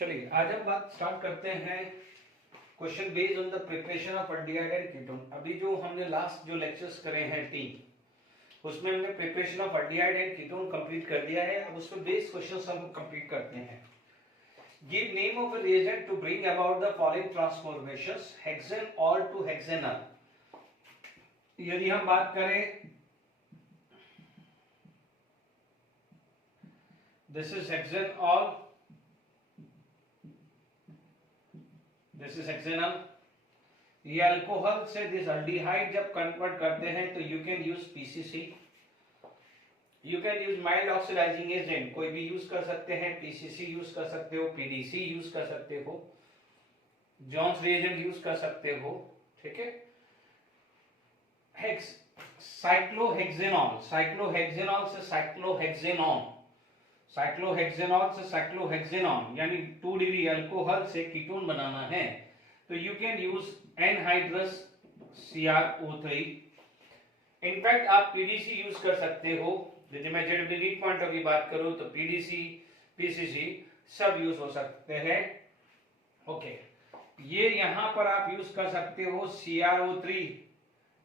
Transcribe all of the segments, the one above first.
चलिए आज हम बात स्टार्ट करते हैं question based on the preparation of aldehyde and ketone. अभी जो हमने लास्ट जो लेक्चर्स करे हैं 3 उसमें हमने preparation of aldehyde and ketone complete कर दिया है। अब उसमें बेस्ड क्वेश्चंस हम कंप्लीट करते हैं। Give name of a reagent to bring about the following transformations hexanol to hexanal. यदि हम बात करें this is hexanol, this is hexanal. ये अल्कोहल से दिस एल्डिहाइड जब कन्वर्ट करते हैं तो you can use PCC, you can use mild oxidising agent, कोई भी यूज कर सकते हैं। पीसीसी यूज कर सकते हो, पीडीसी यूज कर सकते हो, जॉन्स रिएजेंट यूज कर सकते हो। ठीक है। हेक्स साइक्लोहेक्सेनॉल, साइक्लोहेक्सेनॉल से साइक्लोहेक्सेनॉन, साइक्लोहेक्सेनॉल से साइक्लोहेक्सेनॉन यानी 2 डिग्री अल्कोहल से कीटोन बनाना है तो you can use anhydrous CrO3। In fact आप पीडीसी यूज कर सकते हो। यदि मैं जेडब्ल्यू पॉइंट ऑफ व्यू बात करूं तो पीडीसी, पीसीसी सब यूज हो सकते हैं। ओके, ये यहां पर आप यूज कर सकते हो CrO3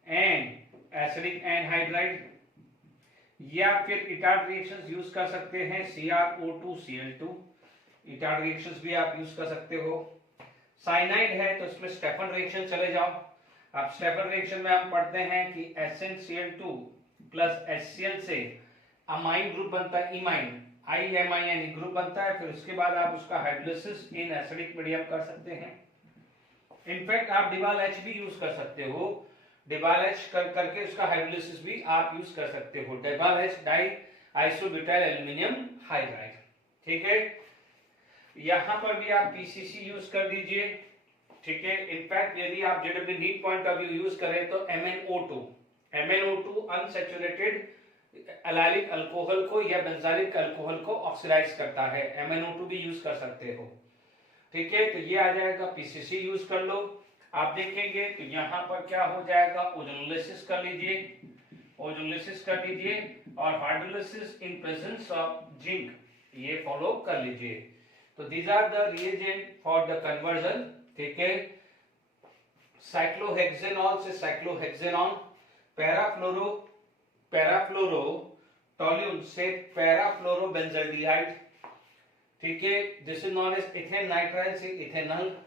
एंड एसिडिक एनहाइड्राइड, या फिर इटार्ड रिएक्शंस यूज कर सकते हैं CrO2Cl2, इटार्ड रिएक्शंस भी आप यूज कर सकते हो। साइनाइड है तो इसमें स्टेफन रिएक्शन चले जाओ। अब स्टेफन रिएक्शन में हम पढ़ते हैं कि SnCl2 प्लस HCl से अमाइन ग्रुप बनता है, इमाइन IMIN ग्रुप बनता है। फिर उसके बाद आप उसका हाइड्रोलिसिस इन एसिडिक मीडियम कर सकते हैं। इनफैक्ट आप डिबाल H भी यूज कर सकते हो, डिबाल H करके उसका हाइड्रोलिसिस भी आप यूज कर सकते हो, डिबाल H die isobutyl aluminium hydride. ठीक है। यहां पर भी आप पीसीसी यूज कर दीजिए। ठीक है। इनफैक्ट यदि आप JW NEET point of view use करें तो MnO2 अनसैचुरेटेड एलाइलिक अल्कोहल को या बेंजाइलिक अल्कोहल को ऑक्सीडाइज करता है, MnO2 भी यूज कर सकते हो। ठीक है। तो ये आ जाएगा, पीसीसी यूज कर लो। आप देखेंगे तो यहां पर क्या हो जाएगा, ओजोनोलिसिस कर लीजिए, ओजोनोलिसिस कर लीजिए और hydrolysis in presence of zinc ये फॉलो कर लीजिए। तो these are the reagent for the conversion. ठीक है। साइक्लोहेक्सेनॉल से साइक्लोहेक्सेनॉन, पैराफ्लोरोटोल्यून से पैराफ्लोरोबेंजल्डिहाइड। ठीक है। This is known as ethane nitrile से इथेनॉल।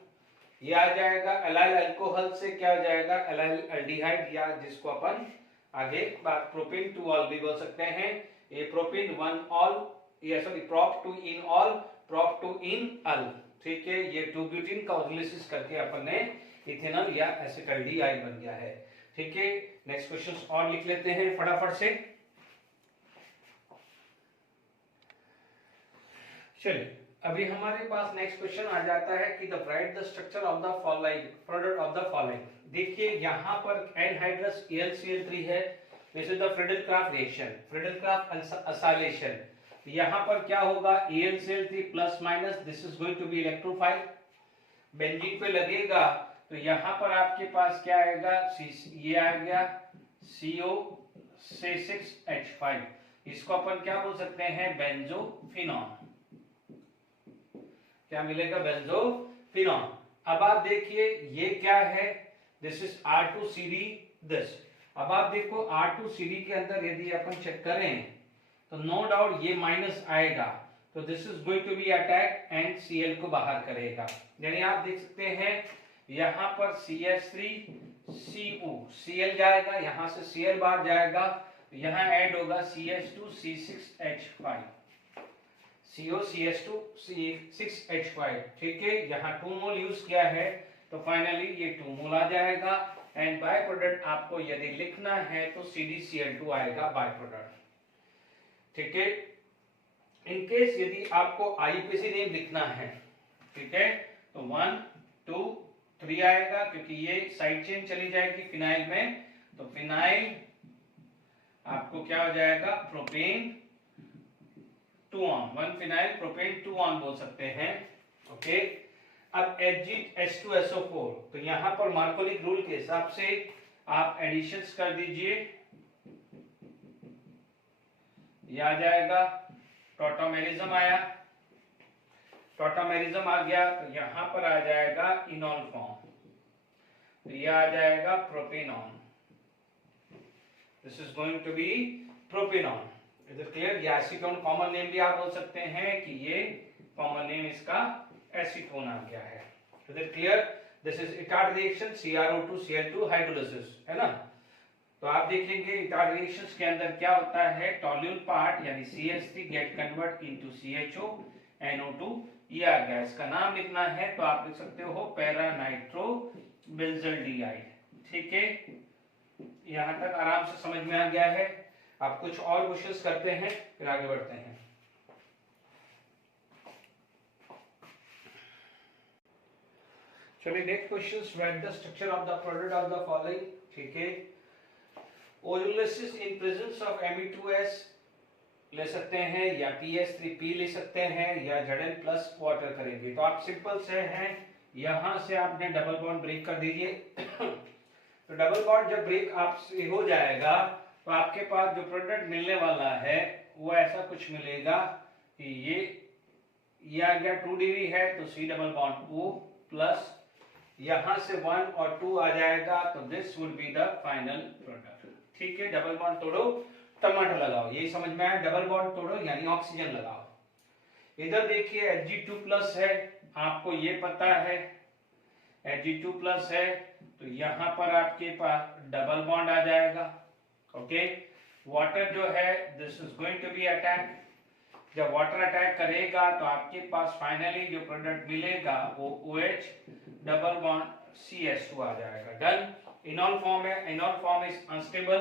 ये आ जाएगा एलाइल अल्कोहल से क्या हो जाएगा, एलाइल एल्डिहाइड, या जिसको अपन आगे बात प्रोपेन 2 ऑल भी बोल सकते हैं। ये प्रोपेन 1 ऑल, ये sorry prop 2 in all, prop 2 इन अल। ठीक है। ये 2 ब्यूटीन का ऑक्सीडेशन करके अपन ने इथेनॉल या एसिटाल्डिहाइड बन गया है। ठीक है। नेक्स्ट क्वेश्चन और लिख लेते हैं फटाफट से। चलिए अभी हमारे पास नेक्स्ट क्वेश्चन आ जाता है कि the right the structure of the following product of the following. देखिए यहां पर एनहाइड्रस AlCl3 है, this is the Friedel Crafts reaction, Friedel Crafts acylation. यहां पर क्या होगा, AlCl3 plus minus, this is going to be electrophile, benzene पे लगेगा तो यहां पर आपके पास क्या आएगा, ये आ गया CO6H5, इसको अपन क्या बोल सकते हैं, बेंजोफिनॉन। क्या मिलेगा, बेंजोफिनॉन। अब आप देखिए ये क्या है, दिस इज R2CD दिस। अब आप देखो R2CD के अंदर यदि अपन चेक करें तो नो डाउट ये माइनस आएगा, तो this is going to be attack and Cl को बाहर करेगा। यानी आप देख सकते हैं यहां पर CH3CO, Cl जाएगा, यहां से Cl बाहर जाएगा, यहां ऐड होगा CH2C6H5, COCH2C6H5। ठीक है। यहाँ 2 मोल यूज किया है तो फाइनली ये 2 मोल आ जाएगा एंड बाय प्रोडक्ट आपको यदि लिखना है तो CdCl2 आएगा बाय प्रोडक्ट। ठीक है। इनकेस यदि आपको IUPAC नेम लिखना है, ठीक है, तो 1 2 3 आएगा क्योंकि ये साइड चेन चली जाएगी फिनाइल में, तो फिनाइल आपको क्या हो जाएगा, propane 2 on, 1 phenyl propane 2 on बोल सकते हैं। ओके। अब Hg2SO4, तो यहां पर मार्कोनिक रूल के हिसाब से आप एडिशंस कर दीजिए, ये आ जाएगा, टॉटोमेरिज्म आया, टॉटामेरिज्म आ गया तो यहाँ पर आ जाएगा इनॉल फॉर्म, तो ये आ जाएगा propanone. This is going to be propanone. Is it clear? ये एसीटोन कॉमन नेम भी आप बोल सकते हैं कि ये कॉमन नेम इसका एसीटोन आ गया है। Is it clear? This is Etard reaction CrO2 Cl2 hydrolysis, है ना। तो आप देखेंगे इटार्ड रिएक्शंस के अंदर क्या होता है, टॉल्यूल पार्ट यानी CH3 gate convert into CHO NO2, ये आ गया। इसका नाम लिखना है तो आप लिख सकते हो पैरा नाइट्रो बेंजल्डिहाइड। ठीक है, यहां तक आराम से समझ में आ गया है। आप कुछ और क्वेश्चंस करते हैं फिर आगे बढ़ते हैं। चलिए next questions, right the structure of the product of the following. ठीक है, ओजोलिसिस इन प्रेजेंस ऑफ Me2S ले सकते हैं या PS3P ले सकते हैं या Zn प्लस वाटर करेंगे। तो आप सिंपल से हैं, यहां से आपने डबल बॉन्ड ब्रेक कर दीजिए। तो डबल बॉन्ड जब ब्रेक आपसे हो जाएगा तो आपके पास जो प्रोडक्ट मिलने वाला है वो ऐसा कुछ मिलेगा कि ये आ गया 2 डिग्री है तो C double bond O plus यहां से 1 और 2 आ जाएगा तो this would be the final product. ठीक है, डबल बॉन्ड तोड़ो टमाटर लगाओ, यही समझ में आया। डबल बॉन्ड तोड़ो यानी ऑक्सीजन लगाओ। इधर देखिए Hg2 प्लस है, आपको ये पता है Hg2 प्लस है तो यहां पर आपके पास डबल बॉन्ड आ जाएगा। ओके, वाटर जो है this is going to be attack. जब वाटर अटैक करेगा तो आपके पास फाइनली जो प्रोडक्ट मिलेगा वो OH डबल बॉन्ड CH2 आ जाएगा। डन। इनॉल फॉर्म है, इनॉल फॉर्म इज अनस्टेबल,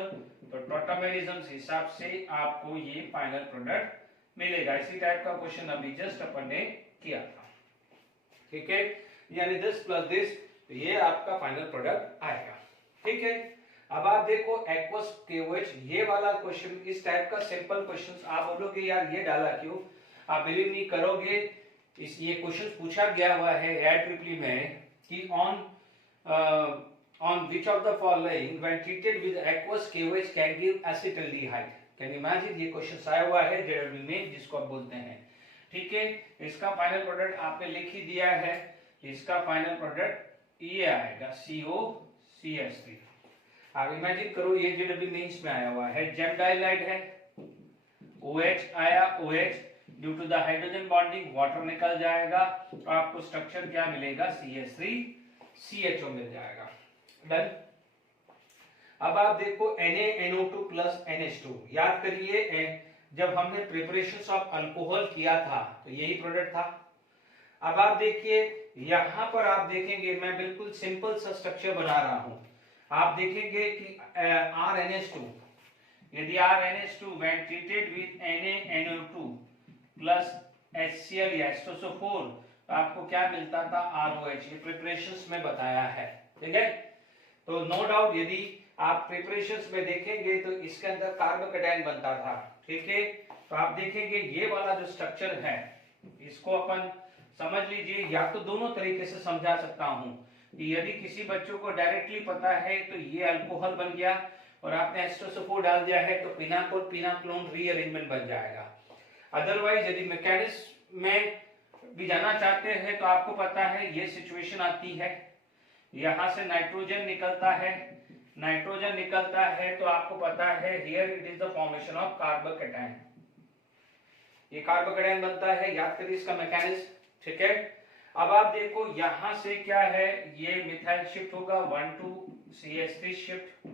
तो टॉटामेरिज्म के हिसाब से आपको ये फाइनल प्रोडक्ट मिलेगा। इसी टाइप का क्वेश्चन अभी जस्ट अपन ने किया था। ठीक है, यानी दिस प्लस दिस, तो ये आपका फाइनल प्रोडक्ट आएगा। ठीक है, अब आप देखो एक्वस KOH, ये वाला क्वेश्चन इस टाइप का सिंपल क्वेश्चन। आप बोलोगे यार ये डाला क्यों, आप बिलीव नहीं करोगे। इस ये क्वेश्चन पूछा गया हुआ है AIEEE में कि on which of the following when treated with aqueous KOH can give acetaldehyde। Can you imagine, ये क्वेश्चन आया हुआ है JEE में जिसको आप बोलते हैं। ठीक है, इसका फाइनल प्रोडक्ट आपने लिख ही दिया है, इसका फाइनल प्रोडक्ट ये आएगा COCH3। आप इमेजिन करो ये JEE मेंस में आया हुआ है, जेम डाइलाइड है, OH आया, OH due to the hydrogen bonding water निकल जाएगा तो आपको स्ट्रक्चर क्या मिलेगा, CH3CHO मिल जाएगा। डन। अब आप देखो NaNO2 प्लस NH2, याद करिए जब हमने प्रिपरेशन ऑफ अल्कोहल किया था तो यही प्रोडक्ट था। अब आप देखिए यहां पर आप देखेंगे मैं बिल्कुल सिंपल सा स्ट्रक्चर बना रहा हूं। आप देखेंगे कि RNH2, यदि RNH2 when treated with NaNO2 plus HCl या H2SO4 तो आपको क्या मिलता था, ROH। ये प्रिपरेशंस में बताया है। ठीक है, तो नो डाउट यदि आप प्रिपरेशंस में देखेंगे तो इसके अंदर कार्बोकेटाइन बनता था। ठीक है, तो आप देखेंगे ये वाला जो स्ट्रक्चर है इसको अपन समझ लीजिए, या तो दोनों तरीके से समझा सकता हूं कि यदि किसी बच्चों को डायरेक्टली पता है तो ये अल्कोहल बन गया और आपने H2SO4 डाल दिया है तो पिनाकोल पिनाक्लोन रीअरेंजमेंट बन जाएगा। अदरवाइज यदि मैकेनिज्म में भी जाना चाहते हैं तो आपको पता है ये सिचुएशन आती है, यहां से नाइट्रोजन निकलता है, नाइट्रोजन निकलता है तो आपको पता है here it is the formation of carbocation, ये कार्बोकेटाइन बनता है। याद करिए इसका मैकेनिज्म। ठीक है, अब आप देखो यहां से क्या है, ये मिथाइल शिफ्ट होगा 1,2-CH3 शिफ्ट।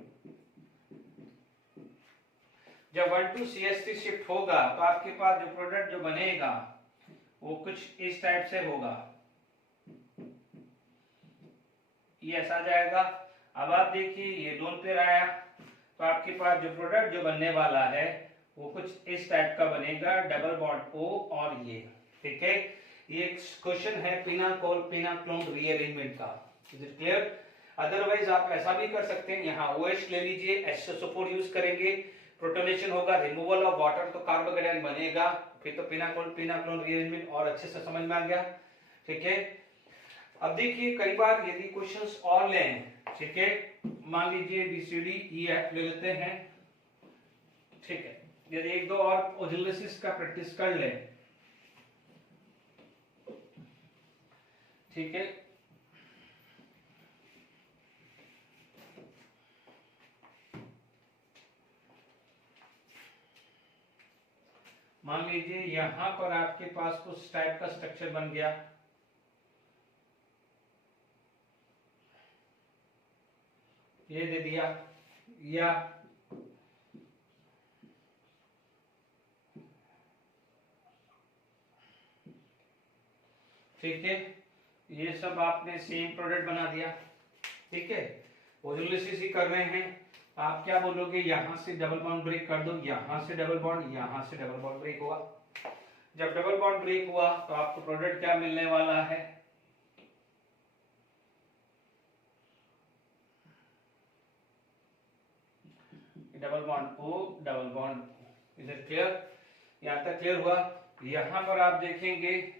जब 1,2-CH3 शिफ्ट होगा तो आपके पास जो प्रोडक्ट जो बनेगा वो कुछ इस टाइप से होगा, ये ऐसा जाएगा। अब आप देखिए ये लोन पेयर आया तो आपके पास जो प्रोडक्ट जो बनने वाला है वो कुछ इस टाइप का बनेगा, डबल बॉन्ड O और ये। ठीक है, ये क्वेश्चन है पिनाकोल पिनाक्लोन रीअरेंजमेंट का। Is it clear? अदरवाइज आप ऐसा भी कर सकते हैं, यहाँ OH ले लीजिए, H2SO4 यूज करेंगे, प्रोटोनेशन होगा, रिमूवल ऑफ वाटर तो कार्बोकेटाइन बनेगा, फिर तो पिनाकोल पिनाक्लोन रीअरेंजमेंट और अच्छे से समझ में आ गया। ठीक है, अब देखिए कई बार यदि क्वेश्चंस और लें, ठीक है, मान लीजिए BCDEF ले लेते हैं। ठीक है, यदि एक दो और ओजोलिसिस का प्रैक्टिस कर लें ठीक है। मान लीजिए यहां पर आपके पास कुछ टाइप का स्ट्रक्चर बन गया, ये दे दिया, या ठीक है, ये सब आपने सेम प्रोडक्ट बना दिया। ठीक है, ओजोलिसिस ही कर रहे हैं, आप क्या बोलोगे, यहां से डबल बॉन्ड ब्रेक कर दो, यहां से डबल बॉन्ड, यहां से डबल बॉन्ड ब्रेक हुआ। जब डबल बॉन्ड ब्रेक हुआ तो आपको प्रोडक्ट क्या मिलने वाला है, double bond O, double bond O. इधर क्लियर, यहां तक क्लियर हुआ। यहां पर आप देखेंगे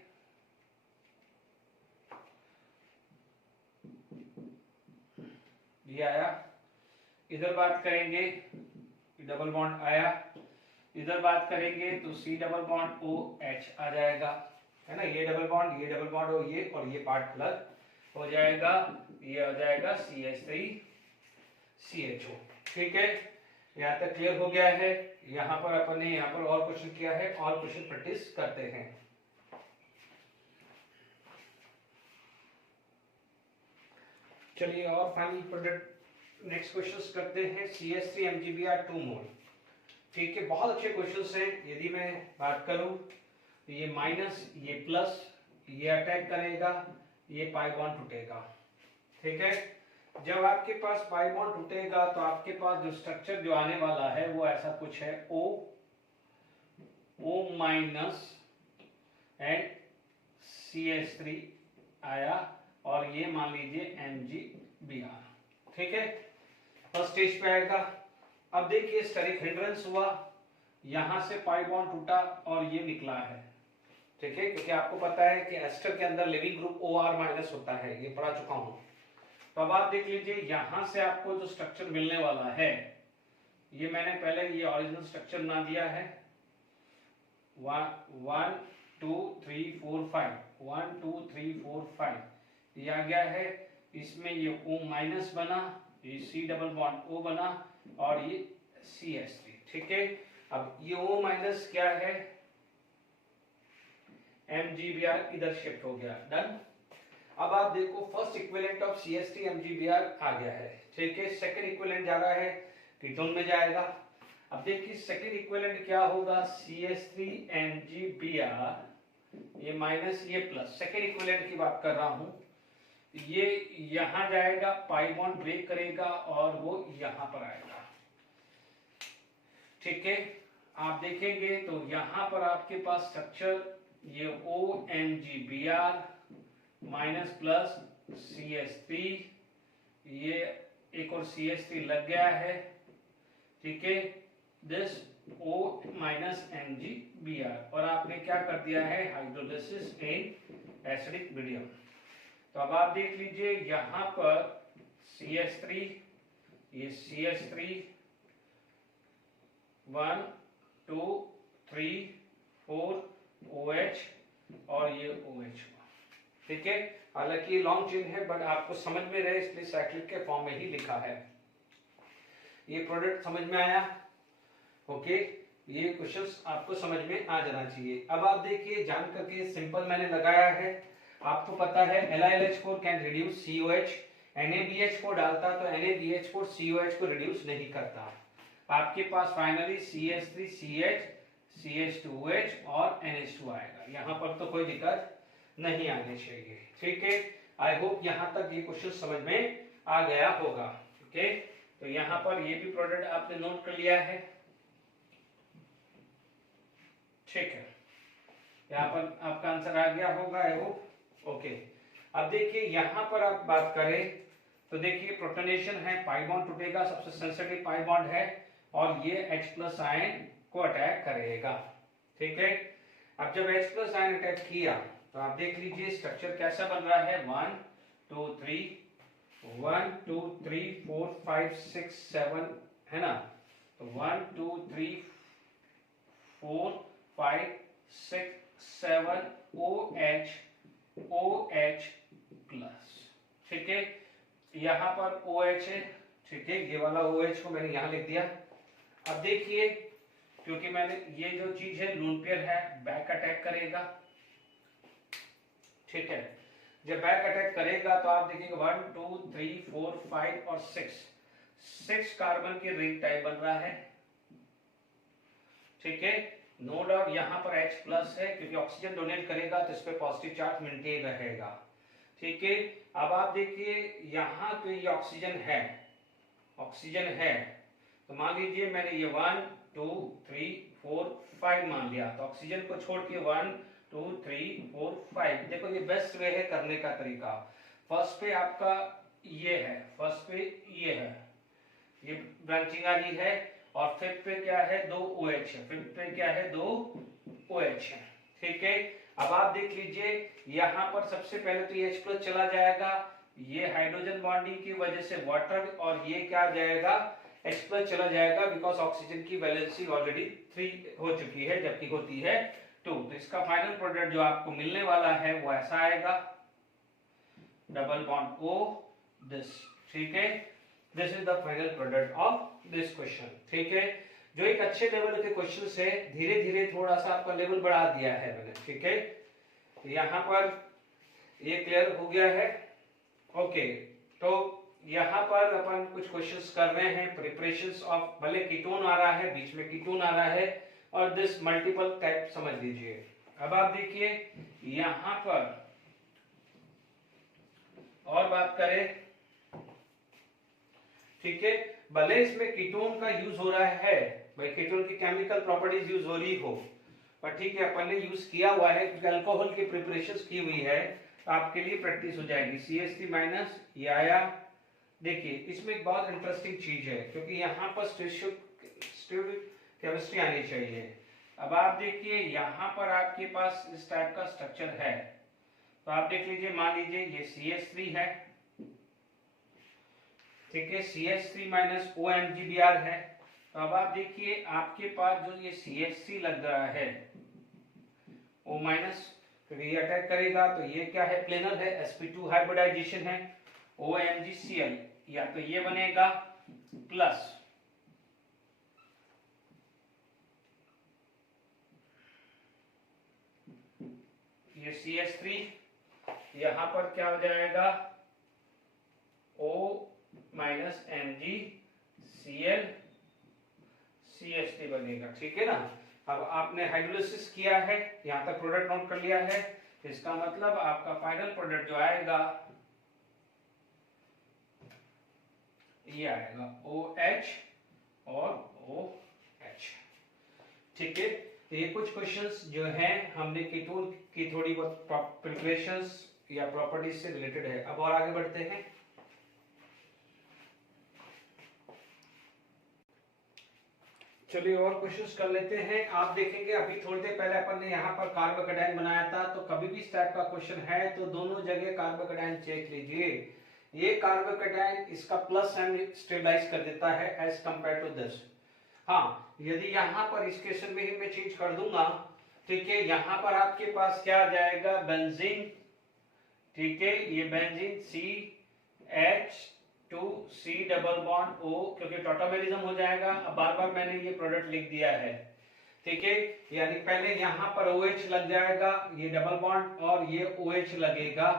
ये आया, इधर बात करेंगे डबल बॉन्ड आया, इधर बात करेंगे तो C double bond O H आ जाएगा, है ना, ये डबल बॉन्ड, ये डबल बॉन्ड हो, ये और ये पार्ट अलग हो जाएगा, ये हो जाएगा CH3CHO। ठीक है, यहाँ तक क्लियर हो गया है। यहाँ पर अपन ने यहाँ पर और क्वेश्चन किया है, और क्वेश्चन प्रैक्टिस करते हैं। चलिए और फाइनल प्रोडक्ट नेक्स्ट क्वेश्चंस करते हैं। CH3MgBr 2 मोल। ठीक है, बहुत अच्छे क्वेश्चंस हैं। यदि मैं बात करूं तो ये माइनस, ये प्लस, ये अटैक करेगा, ये पाई बॉन्ड टूटेगा। ठीक है, जब आपके पास पाई बॉन्ड टूटेगा तो आपके पास जो स्ट्रक्चर जो आने वाला है वो ऐसा कुछ है, O माइनस एंड CH3 आया, और ये मान लीजिए MgBr। ठीक है, फर्स्ट स्टेज पे आएगा। अब देखिए स्टेरिक हिंड्रेंस हुआ, यहां से पाई बॉन्ड टूटा और ये निकला है। ठीक है, क्योंकि आपको पता है कि एस्टर के अंदर लिविंग ग्रुप OR माइनस होता है, ये पढ़ा चुका हूं। तो अब आप देख लीजिए यहां से आपको जो स्ट्रक्चर मिलने वाला है, ये मैंने पहले ये ओरिजिनल स्ट्रक्चर बना दिया है, 1 2 3 4 5, 1 2 3 4 5 ये आ गया है। इसमें ये O माइनस बना, ये C डबल बॉन्ड O बना, और ये CH3। ठीक है, अब ये O माइनस क्या है, MgBr इधर शिफ्ट हो गया, डन। अब आप देखो first equivalent of CH3 MgBr आ गया है। ठीक है, सेकंड इक्विवेलेंट जा रहा है, कीटोन में जाएगा। अब देखिए सेकंड इक्विवेलेंट क्या होगा, CH3 MgBr, ये माइनस ये प्लस, सेकंड इक्विवेलेंट की बात कर रहा हूं। ये यहां जाएगा, पाई बॉन्ड ब्रेक करेगा और वो यहां पर आएगा। ठीक है, आप देखेंगे तो यहां पर आपके पास स्ट्रक्चर ये OMgBr माइनस प्लस CH3, ये एक और CH3 लग गया है। ठीक है, दिस O माइनस MgBr, और आपने क्या कर दिया है, हाइड्रोलिसिस इन एसिडिक मीडियम। तो अब आप देख लीजिए यहां पर CH3, ये CH3 1 2 3 4 OH और ये OH। ठीक है, हालांकि ये लॉन्ग चेन है बट आपको समझ में रहे इसलिए साइक्लिक के फॉर्म में ही लिखा है। ये प्रोडक्ट समझ में आया, ओके, ये क्वेश्चंस आपको समझ में आ जाना चाहिए। अब आप देखिए जान करके सिंपल मैंने लगाया है, आपको पता है LiLH4 can reduce COH, NaBH4 डालता तो NaBH4 COH को रिड्यूस नहीं करता। आपके पास फाइनली CH3CH CH2OH और NH2 आएगा, यहाँ पर तो कोई दिक्कत नहीं आनी चाहिए। ठीक है, आई होप यहाँ तक ये क्वेश्चन समझ में आ गया होगा। ओके, तो यहाँ पर ये भी प्रोडक्ट आपने नोट कर लिया है। ठीक है, यहाँ पर आपका आंसर आ गया होगा आई होप। ओके, अब देखिए यहाँ पर आप बात करें तो देखिए प्रोटोनेशन है, पाई बॉन्ड टूटेगा, सबसे सेंसिटिव पाई बॉन्ड है और ये H+ आयन को अटैक करेगा। ठीक है, अब जब H+ आयन अटैक किया तो आप देख लीजिए स्ट्रक्चर कैसा बन रहा है, 1 2 3 1 2 3 4 5 6 7 है ना, तो 1 2 3 4 5 6 7 OH OH प्लस। ठीक है, यहाँ पर OH है। ठीक है, ये वाला OH को मैंने यहाँ लिख दिया। अब देखिए, क्योंकि मैंने ये जो चीज है लोन पेयर है, बैक अटैक करेगा। ठीक है, जब बैक अटैक करेगा तो आप देखेंगे 1 2 3 4 5 और 6 कार्बन के रिंग टाइप बन रहा है। ठीक है, नो डाउट यहाँ पर H प्लस है, क्योंकि ऑक्सीजन डोनेट करेगा तो इस पे पॉजिटिव चार्ज मेंटेन रहेगा। ठीक है, अब आप देखिए यहाँ पे ये ऑक्सीजन है, तो मान लीजिए मैंने ये 1 2 3 4 5 मान लिया, तो ऑक्सीजन को छोड़ के 1 2 3 4 5। देखो ये बेस्ट वे है करने का तरीका। फर्स्ट पे आपका ये है, ये ब्रांचिंग आ रही है, और फिफ्थ पे क्या है, 2 OH है, फिफ्थ पे क्या है, 2 OH है। ठीक है, अब आप देख लीजिए यहाँ पर सबसे पहले तो ये H प्लस चला जाएगा, ये हाइड्रोजन बॉन्डिंग की वजह से वाटर, और ये क्या आ जाएगा, H प्लस चला जाएगा, बिकॉज ऑक्सीजन की वैलेंसी ऑलरेडी 3 हो चुकी है, जबकि होती है 2। तो इसका फाइनल प्रोडक्ट जो आपको मिलने वाला है वो ऐसा आएगा, डबल बॉन्ड O दिस। ठीक है, this is the final product of this question. ठीक है, जो एक अच्छे लेवल के क्वेश्चन से धीरे धीरे थोड़ा सा आपका लेवल बढ़ा दिया है मैंने। ठीक है, यहाँ पर ये क्लियर हो गया है। ओके, तो यहाँ पर अपन कुछ क्वेश्चंस कर रहे हैं, प्रिपरेशंस ऑफ, भले कीटोन आ रहा है, बीच में कीटोन आ रहा है, और दिस मल्टीपल टाइप समझ लीजिए। अब आप देखिए यहाँ पर और बात करें। ठीक है, भले इसमें कीटोन का यूज हो रहा है, भाई कीटोन की केमिकल प्रॉपर्टीज यूज हो रही हो, पर ठीक है अपन ने यूज किया हुआ है, क्योंकि अल्कोहल की प्रिपरेशंस की हुई है, तो आपके लिए प्रैक्टिस हो जाएगी। CH3 माइनस ये आया। देखिए इसमें एक बहुत इंटरेस्टिंग चीज है, क्योंकि यहाँ पर स्टोइक केमिस्ट्री आनी चाहिए। अब आप देखिए यहाँ पर आपके पास इस टाइप का स्ट्रक्चर है, तो आप देख लीजिए, मान लीजिए ये CH3 है। ठीक है, CH3 माइनस OMgBr है। तो अब आप देखिए आपके पास जो ये CH3 लग रहा है, O माइनस, तो ये अटैक करेगा, तो ये क्या है, प्लेनर है, sp2 हाइब्रिडाइजेशन है, OMgCl, या तो ये बनेगा प्लस ये CH3, यहां पर क्या हो जाएगा, O माइनस MgCl CH3 बनेगा। ठीक है ना। अब आपने हाइड्रोलिसिस किया है, यहां तक प्रोडक्ट नोट कर लिया है, इसका मतलब आपका फाइनल प्रोडक्ट जो आएगा ये आएगा OH और OH। ठीक है, ये कुछ क्वेश्चंस जो हैं हमने कीटोन की थोड़ी बहुत प्रिपरेशंस या प्रॉपर्टीज से रिलेटेड है। अब और आगे बढ़ते हैं। चलिए और क्वेश्चंस कर लेते हैं। आप देखेंगे अभी थोड़ी देर पहले अपन ने यहाँ पर कार्बोकेटाइन बनाया था, तो कभी भी इस टाइप का क्वेश्चन है तो दोनों जगह कार्बोकेटाइन चेक लीजिए। ये कार्बोकेटाइन इसका प्लस एम स्टेबलाइज कर देता है एज कंपेयर टू दिस। हाँ, यदि यहाँ पर इस केस में ही मैं चेंज कर दूंगा, ठीक है, यहाँ पर आपके पास क्या आ जाएगा, बेंजीन। ठीक है, ये benzene CH2C double bond O, क्योंकि टॉटोमेरिज्म हो जाएगा। अब बार बार मैंने ये प्रोडक्ट लिख दिया है। ठीक है, यानी पहले यहाँ पर OH लग जाएगा, ये डबल बॉन्ड, और ये OH लगेगा।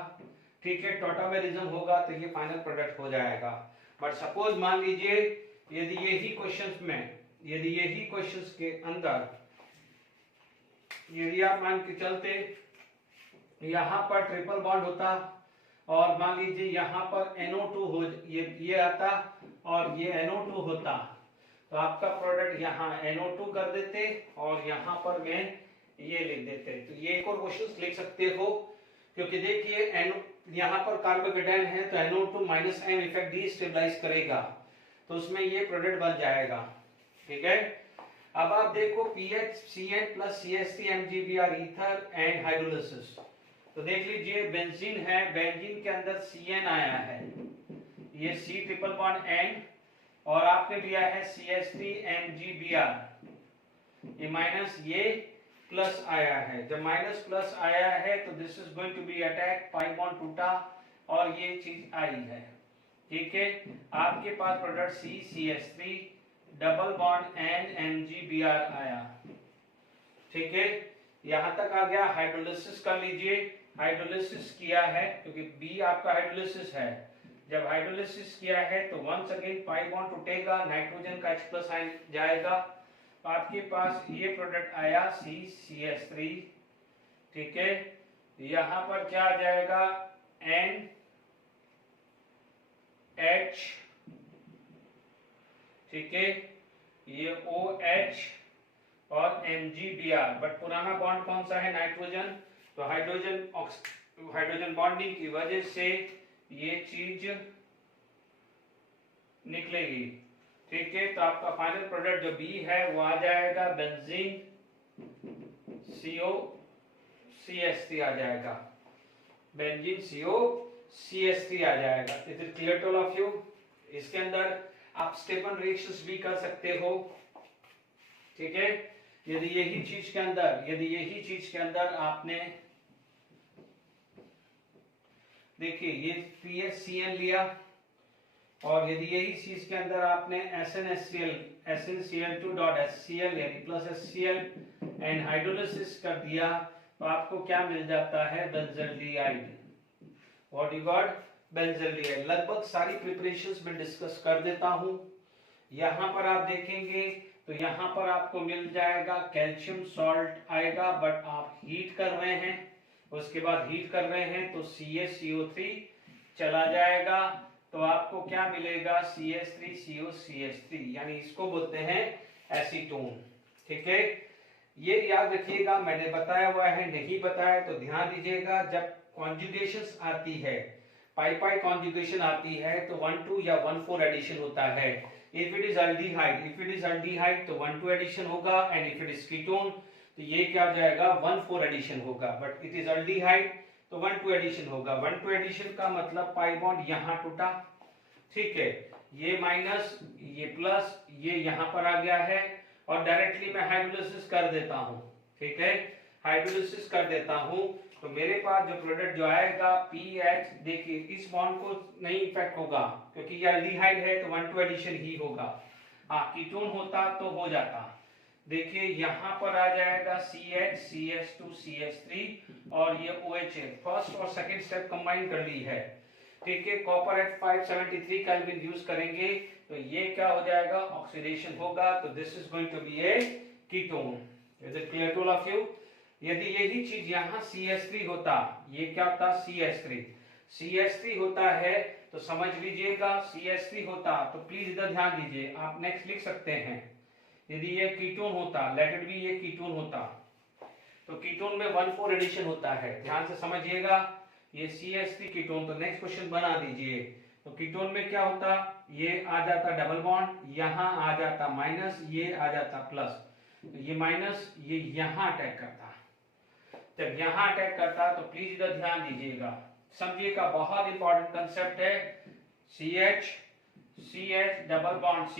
ठीक है, टॉटोमेरिज्म होगा तो ये फाइनल प्रोडक्ट हो जाएगा। बट सपोज मान लीजिए यदि यही क्वेश्चंस के अंदर यदि आप मान के चलते यहाँ पर ट्रिपल बॉन्ड होता, और मान लीजिए यहाँ पर NO2 हो, ये आता और ये NO2 होता, तो आपका प्रोडक्ट यहाँ NO2 कर देते और यहाँ पर मैं ये लिख देते। तो ये एक और क्वेश्चन लिख सकते हो, क्योंकि देखिए यहाँ पर कार्बोकेटाइन है तो NO2 minus M effect destabilise करेगा, तो उसमें ये प्रोडक्ट बन जाएगा। ठीक है, अब आप देखो PHCN plus CH3MgBr ether and hydrolysis, तो देख लीजिए बेंजीन है, बेंजीन के अंदर CN आया है, ये C ट्रिपल बॉन्ड N, और आपने लिया है CH3MgBr, ये माइनस, ये प्लस आया है। जब माइनस प्लस आया है तो this is going to be attack, pi bond टूटा, और ये चीज आई है, ठीक है। आपके पास product CCH3 double bond NMgBr आया, ठीक है। यहां तक आ गया। हाइड्रोलिसिस कर लीजिए। हाइड्रोलिसिस किया है क्योंकि बी आपका हाइड्रोलिसिस है। जब हाइड्रोलिसिस किया है तो वंस अगेन पाई बॉन्ड टूटेगा, नाइट्रोजन का H+ आयन जाएगा, तो आपके पास ये प्रोडक्ट आया CCH3, ठीक है। यहां पर क्या आ जाएगा NH, ठीक है, ये OH और MgBr, बट पुराना बॉन्ड कौन सा है, नाइट्रोजन, तो हाइड्रोजन बॉन्डिंग की वजह से ये चीज निकलेगी, ठीक है। तो आपका फाइनल प्रोडक्ट जो बी है वो आ जाएगा बेंजीन COCH3 आ जाएगा, बेंजीन COCH3 आ जाएगा। It is clear to all of you. इसके अंदर आप स्टेपन रिएक्शंस भी कर सकते हो, ठीक है। यदि यही चीज के अंदर आपने देखिए ये PHCN लिया, और यदि यही चीज के अंदर आपने SnCl2.HCl यानी प्लस HCl एंड हाइड्रोलिसिस कर दिया, तो आपको क्या मिल जाता है, benzaldehyde. What you got, benzaldehyde. लगभग सारी प्रिपरेशंस में डिस्कस कर देता हूं। यहां पर आप देखेंगे तो यहां पर आपको मिल जाएगा कैल्शियम सॉल्ट आएगा, बट आप हीट कर रहे हैं, उसके बाद हीट कर रहे हैं तो CaCO3 चला जाएगा, तो आपको क्या मिलेगा, CH3COCH3, यानी इसको बोलते हैं एसीटोन, ठीक है। ये याद रखिएगा, मैंने बताया हुआ है, नहीं बताया तो ध्यान दीजिएगा। जब कॉन्जुगेशंस आती है, पाई कॉन्जुगेशन आती है, तो 1,2 या 1,4 एडिशन होता है। इफ इट इज अल्डिहाइड तो 1,2 एडिशन होगा, and if it is ketone तो ये क्या हो जाएगा, 1,4 एडिशन होगा। बट इट इज अल्डिहाइड तो 1,2 एडिशन होगा। 1,2 एडिशन का मतलब पाई बॉन्ड यहां टूटा, ठीक है, ये माइनस ये प्लस, ये यहां पर आ गया है, और डायरेक्टली मैं हाइड्रोलिसिस कर देता हूं, ठीक है, हाइड्रोलिसिस कर देता हूं, तो मेरे पास जो प्रोडक्ट जो आएगा PH, देखिए इस बॉन्ड को नहीं इफेक्ट होगा क्योंकि ये अल्डिहाइड है, तो 1,2 एडिशन ही होगा। हाँ, कीटोन होता तो हो जाता। देखिए यहां पर आ जाएगा CH, CH2, CH3 और ये OH है। फर्स्ट और सेकंड स्टेप कंबाइन कर ली है, ठीक है। कॉपर एट 573 केल्विन यूज करेंगे, तो ये क्या हो जाएगा, ऑक्सीडेशन होगा, तो this is going to be a ketone. Is it clear to all of you. यदि यही चीज यहां CH3 होता, ये क्या होता, CH3 होता है, तो समझ लीजिएगा CH3 होता, तो प्लीज इधर ध्यान दीजिए, आप नेक्स्ट लिख सकते हैं। यदि ये कीटोन होता, लेट इट बी ये कीटोन होता, तो कीटोन में 1,4 एडिशन होता है, ध्यान से समझिएगा। ये CH3 कीटोन, तो नेक्स्ट क्वेश्चन बना दीजिए। तो कीटोन में क्या होता, ये आ जाता डबल बॉन्ड, यहां आ जाता माइनस, ये आ जाता प्लस, ये माइनस ये यहां अटैक करता। जब यहां अटैक करता तो प्लीज इधर ध्यान दीजिएगा, समझिएगा, बहुत इंपॉर्टेंट कंसेप्ट है। CH double bond C,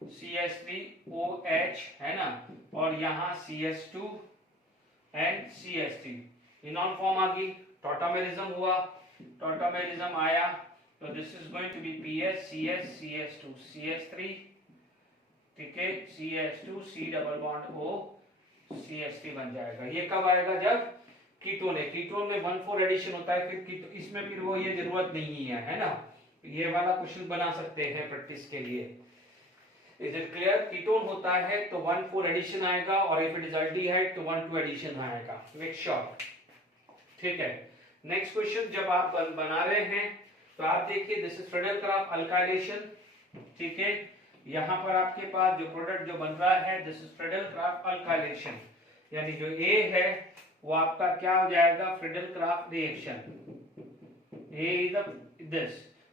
CH3OH है ना, और यहां CH2 एंड CH3, इनॉन फॉर्म आ गई, टॉटामेरिज्म हुआ, टॉटामेरिज्म आया, तो this is going to be PH, CH, CH2, CH3, ठीक है, CH2 C double bond O, CH3 बन जाएगा। ये कब आएगा, जब कीटोन है, कीटोन में 1,4 एडिशन होता है, फिर इसमें फिर वो ये जरूरत नहीं है ना। ये वाला क्वेश्चन बना सकते हैं प्रैक्टिस के लिए। Is it clear. कीटोन होता है तो 1,4 एडिशन आएगा, और इफ इट इज अल्डिहाइड तो 1,2 एडिशन आएगा। मेक श्योर, ठीक है। नेक्स्ट क्वेश्चन जब आप बना रहे हैं तो आप देखिए, दिस इज फ्रेडेल-क्राफ्ट अल्काइलेशन, ठीक है। यहां पर आपके पास जो प्रोडक्ट जो बन रहा है, दिस इज फ्रेडेल-क्राफ्ट अल्काइलेशन, यानी जो A है वो आपका क्या हो जाएगा, Friedel Craft reaction. A is this,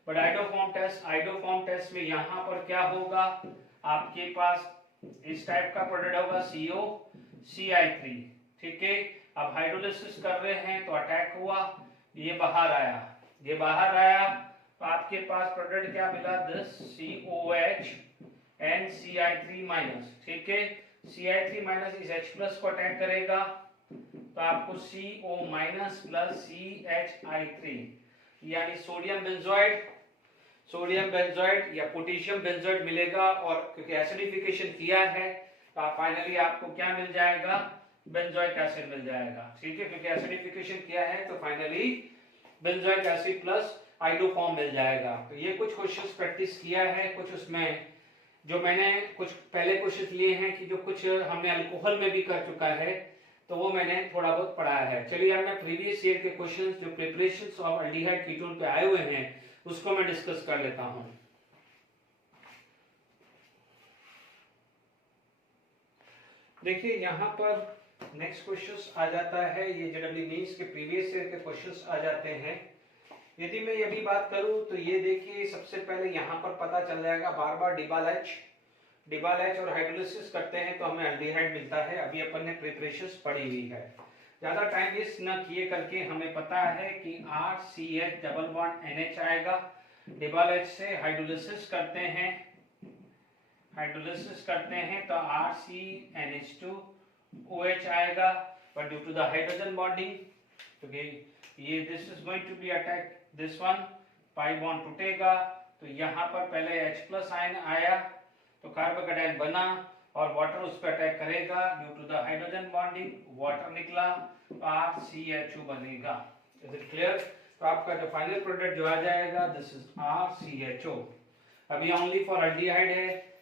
but iodoform test में यहां पर क्या होगा, आपके पास इस टाइप का प्रोडक्ट होगा COCI3, ठीक है। अब हाइड्रोलिसिस कर रहे हैं तो अटैक हुआ, ये बाहर आया, तो आपके पास प्रोडक्ट क्या मिला, this COH and CI3 minus, ठीक है। CI3 माइनस इस H+ को अटैक करेगा, तो आपको CO माइनस प्लस CHI3, यानी सोडियम बेंजोइड या पोटेशियम बेंजोइड मिलेगा, और क्योंकि एसिडिफिकेशन किया है तो फाइनली आपको क्या मिल जाएगा, बेंजोइक एसिड मिल जाएगा। ठीक है, क्योंकि एसिडिफिकेशन किया है तो finally benzoic acid plus iodoform मिल जाएगा। तो ये कुछ क्वेश्चंस प्रैक्टिस किया है, कुछ उसमें जो मैंने कुछ पहले क्वेश्चंस लिए हैं कि जो कुछ हमने अल्कोहल में भी कर चुका है, तो वो मैंने थोड़ा बहुत पढ़ाया है। चलिए अब मैं प्रीवियस ईयर के क्वेश्चंस जो प्रिपरेशंस ऑफ एल्डिहाइड कीटोन पे आए हुए हैं उसको मैं डिस्कस कर लेता हूं। देखिए यहाँ पर नेक्स्ट क्वेश्चंस आ जाता है, ये जेडब्ल्यू मीन्स के प्रीवियस ईयर के क्वेश्चंस आ जाते हैं। यदि मैं ये भी बात करूं तो ये देखिए सबसे पहले यहाँ पर पता चल जाएगा, बार बार डिबाल एच और हाइड्रोलिसिस करते हैं तो हमें एल्डिहाइड मिलता है। अभी अपन ने प्रिपरेशंस पढ़ी हुई है, ज्यादा टाइम वेस्ट न किए करके हमें पता है कि RCH डबल बॉन्ड NH आएगा, डिबाल एच से हाइड्रोलिसिस करते हैं तो RCNH2OH आएगा, but due to the hydrogen bonding तो ये this is going to be attack this one, pi bond टूटेगा तो यहाँ पर पहले H+ आयन आया तो कार्बोकेटायन बना और वाटर उस पर अटैक करेगा, due to the hydrogen bonding water निकला तो RCHO बनेगा। Is it clear? तो आपका जो फाइनल प्रोडक्ट जो आ जाएगा दिस इज RCHO। अभी ओनली फॉर एल्डिहाइड है,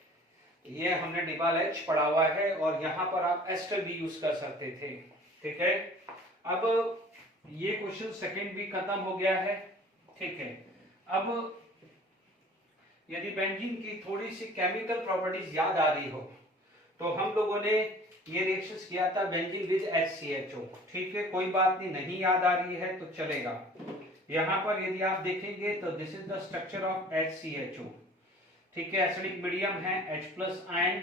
ये हमने डिबाल एच पढ़ा हुआ है और यहाँ पर आप एस्टर भी यूज कर सकते थे। ठीक है, अब ये क्वेश्चन सेकंड भी खत्म हो गया है। ठीक है, अब यदि बेंजीन की थोड़ी सी केमिकल प्रॉपर्टीज याद आ रही हो तो हम लोगों ने ये रिएक्शंस किया था बेंजीन विद HCHO। ठीक है, कोई बात नहीं याद आ रही है तो चलेगा। यहाँ पर यदि आप देखेंगे तो this is the structure of HCHO। ठीक है, एसिडिक मीडियम है, H+ आयन,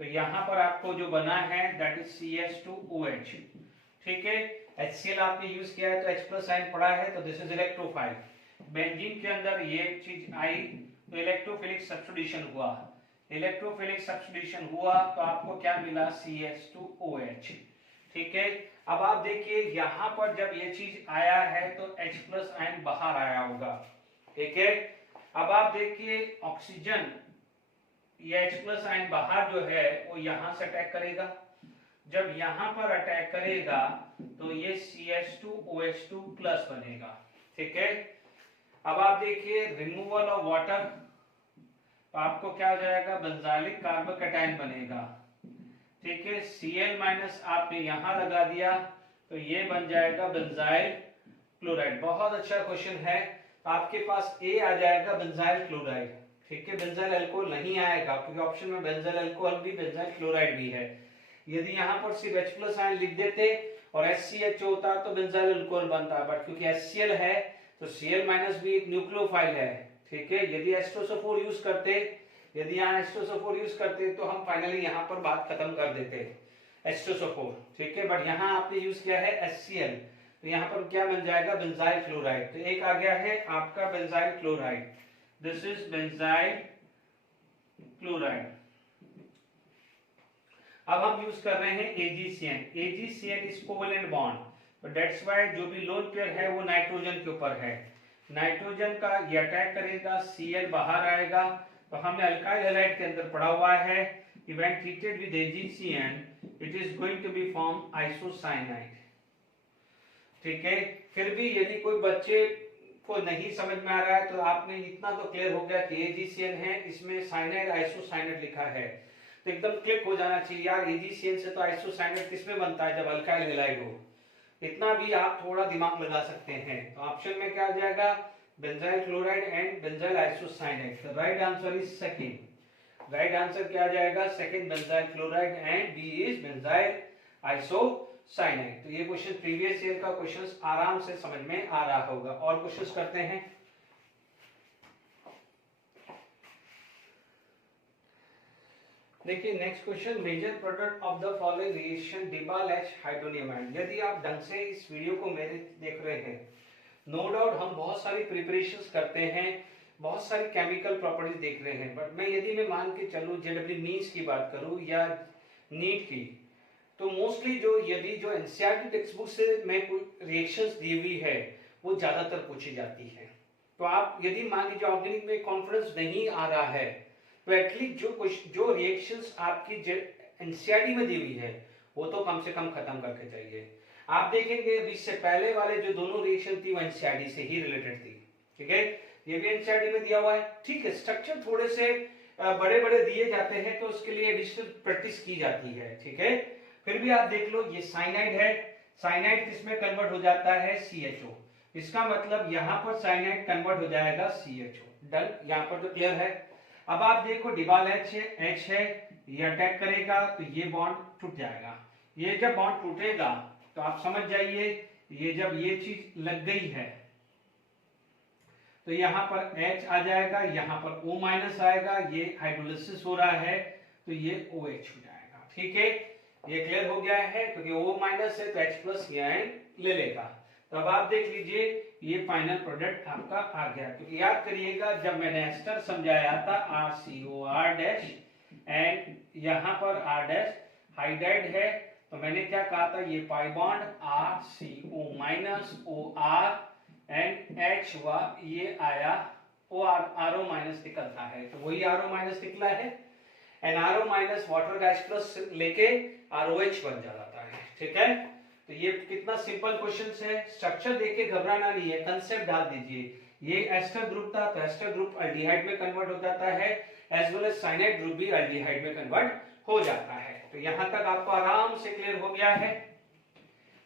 तो यहाँ पर आपको जो बना है दैट इज CH2OH। ठीक है, HCl आपने यूज किया है तो H+ आयन पड़ा है तो दिस इज इलेक्ट्रोफाइल। बेंजीन के अंदर ये चीज आई तो इलेक्ट्रोफिलिक सब्स्टिट्यूशन हुआ तो आपको क्या मिला, CH2OH। ठीक है, अब आप देखिए यहाँ पर जब ये चीज आया है तो H+ आयन बाहर आया होगा। ठीक है, अब आप देखिए ऑक्सीजन, ये H+ आयन बाहर जो है वो यहाँ से अटैक करेगा, जब यहाँ पर अटैक करेगा तो ये CH2OH2+ बनेगा। ठीक है, अब आप देखिए रिमूवल ऑफ वाटर तो आपको क्या हो जाएगा, बेंजाइलिक कार्बोकेटायन बनेगा। ठीक है, Cl- आपने यहाँ लगा दिया तो ये बन जाएगा बेंजाइल क्लोराइड। बहुत अच्छा क्वेश्चन है, आपके पास A आ जाएगा बेंजाइल क्लोराइड। ठीक है, बेंजाइल अल्कोहल नहीं आएगा क्योंकि ऑप्शन में बेंजाइल अल्कोहल भी बेंजाइल क्लोराइड भी है। यदि यहाँ पर सिर्फ H+ आयन लिख देते और HCH होता तो बेंजाइल अल्कोहल बनता, बट क्योंकि HCl है तो Cl- भी एक न्यूक्लियोफाइल है। ठीक है, यदि H2SO4 यूज करते तो हम फाइनली यहाँ पर बात खत्म कर देते H2SO4। ठीक है, बट यहाँ आपने यूज किया है HCl तो यहाँ पर क्या बन जाएगा, बेंजाइल क्लोराइड। तो एक आ गया है आपका benzyl chloride, this is benzyl chloride. अब हम यूज कर रहे हैं AgCN इज कोवेलेंट बॉन्ड, तो दैट्स व्हाई जो भी लोन पेयर है वो नाइट्रोजन के ऊपर है, नाइट्रोजन का ये अटैक करेगा, Cl बाहर आएगा। तो हमने अल्काइल हैलाइड के अंदर पढ़ा हुआ है कि when treated with AgCN it is going to be form isocyanide. ठीक है, फिर भी यदि कोई बच्चे को नहीं समझ में आ रहा है तो आपने इतना तो क्लियर हो गया कि AgCN है, इसमें साइनाइड आइसोसाइनाइड लिखा है तो एकदम क्लिक हो जाना चाहिए यार, AgCN से तो आइसोसाइनाइड किसमें बनता है, जब अल्काइल हैलाइड हो। इतना भी आप थोड़ा दिमाग लगा सकते हैं। तो ऑप्शन में क्या आ जाएगा, benzyl chloride and benzyl isocyanide. Right answer is second. Right answer क्या आ जाएगा, second benzyl chloride and B is benzyl isocyanide. तो ये क्वेश्चन प्रीवियस ईयर का क्वेश्चन आराम से समझ में आ रहा होगा। और क्वेश्चन करते हैं। देखिए next question, major product of the following reaction DIBAL H hydronium ion. यदि आप ढंग से इस वीडियो को मेरे देख रहे हैं, नो डाउट हम बहुत सारी प्रिपरेशंस करते हैं, बहुत सारी केमिकल प्रॉपर्टीज देख रहे हैं, बट यदि मैं मान के चलूं जेडब्ल्यू मीन्स की बात करूं या नीट की, तो मोस्टली जो एनसीईआरटी टेक्स्ट बुक से मैं कोई रिएक्शंस दी हुई है वो ज्यादातर पूछी जाती है। तो आप यदि मान लीजिए ऑर्गेनिक में कॉन्फिडेंस नहीं आ रहा है तो एटलीस्ट जो रिएक्शंस आपकी एनसीईआरटी में दी हुई है वो तो कम से कम खत्म करके चाहिए। आप देखेंगे अभी इससे पहले वाले जो दोनों रिएक्शन थी वो एनसीईआरटी से ही रिलेटेड थी, ठीक है, ये भी एनसीईआरटी में दिया हुआ है, ठीक है। स्ट्रक्चर थोड़े से बड़े बड़े दिए जाते हैं तो उसके लिए एडिशनल प्रैक्टिस की जाती है, ठीक है। फिर भी आप देख लो ये साइनाइड है, साइनाइड किसमें कन्वर्ट हो जाता है, CHO। इसका मतलब यहाँ पर साइनाइड कन्वर्ट हो जाएगा CHO। डन, यहाँ पर तो क्लियर है। अब आप देखो डिबाल H है, ये अटैक करेगा तो ये बॉन्ड टूट जाएगा। ये जब बॉन्ड टूटेगा तो आप समझ जाइए ये जब ये चीज लग गई है तो यहाँ पर H आ जाएगा, यहाँ पर O माइनस आएगा, ये हाइड्रोलिसिस हो रहा है तो ये OH हो जाएगा, ठीक है। ये क्लियर हो गया है क्योंकि O माइनस है तो H प्लस ले लेगा। तो अब आप देख लीजिए ये फाइनल प्रोडक्ट आपका आ गया। क्योंकि याद करिएगा जब मैंने एस्टर समझाया था RCOR' एंड यहाँ पर R' हाइड्राइड है तो मैंने क्या कहा था, ये pi bond RCO minus OR and H हुआ, ये आया RO माइनस निकलता है तो वही RO माइनस निकला है एंड RO माइनस वाटर का H प्लस लेके ROH बन जाता है, ठीक है। तो ये कितना सिंपल क्वेश्चन है। स्ट्रक्चर देख के घबराना नहीं है, कंसेप्ट डाल दीजिए। ये एस्टर ग्रुप था तो एस्टर ग्रुप अल्डिहाइड में कन्वर्ट हो जाता है, as well as cyanide group भी अल्डिहाइड में कन्वर्ट हो जाता है। तो यहां तक आपको आराम से क्लियर हो गया है,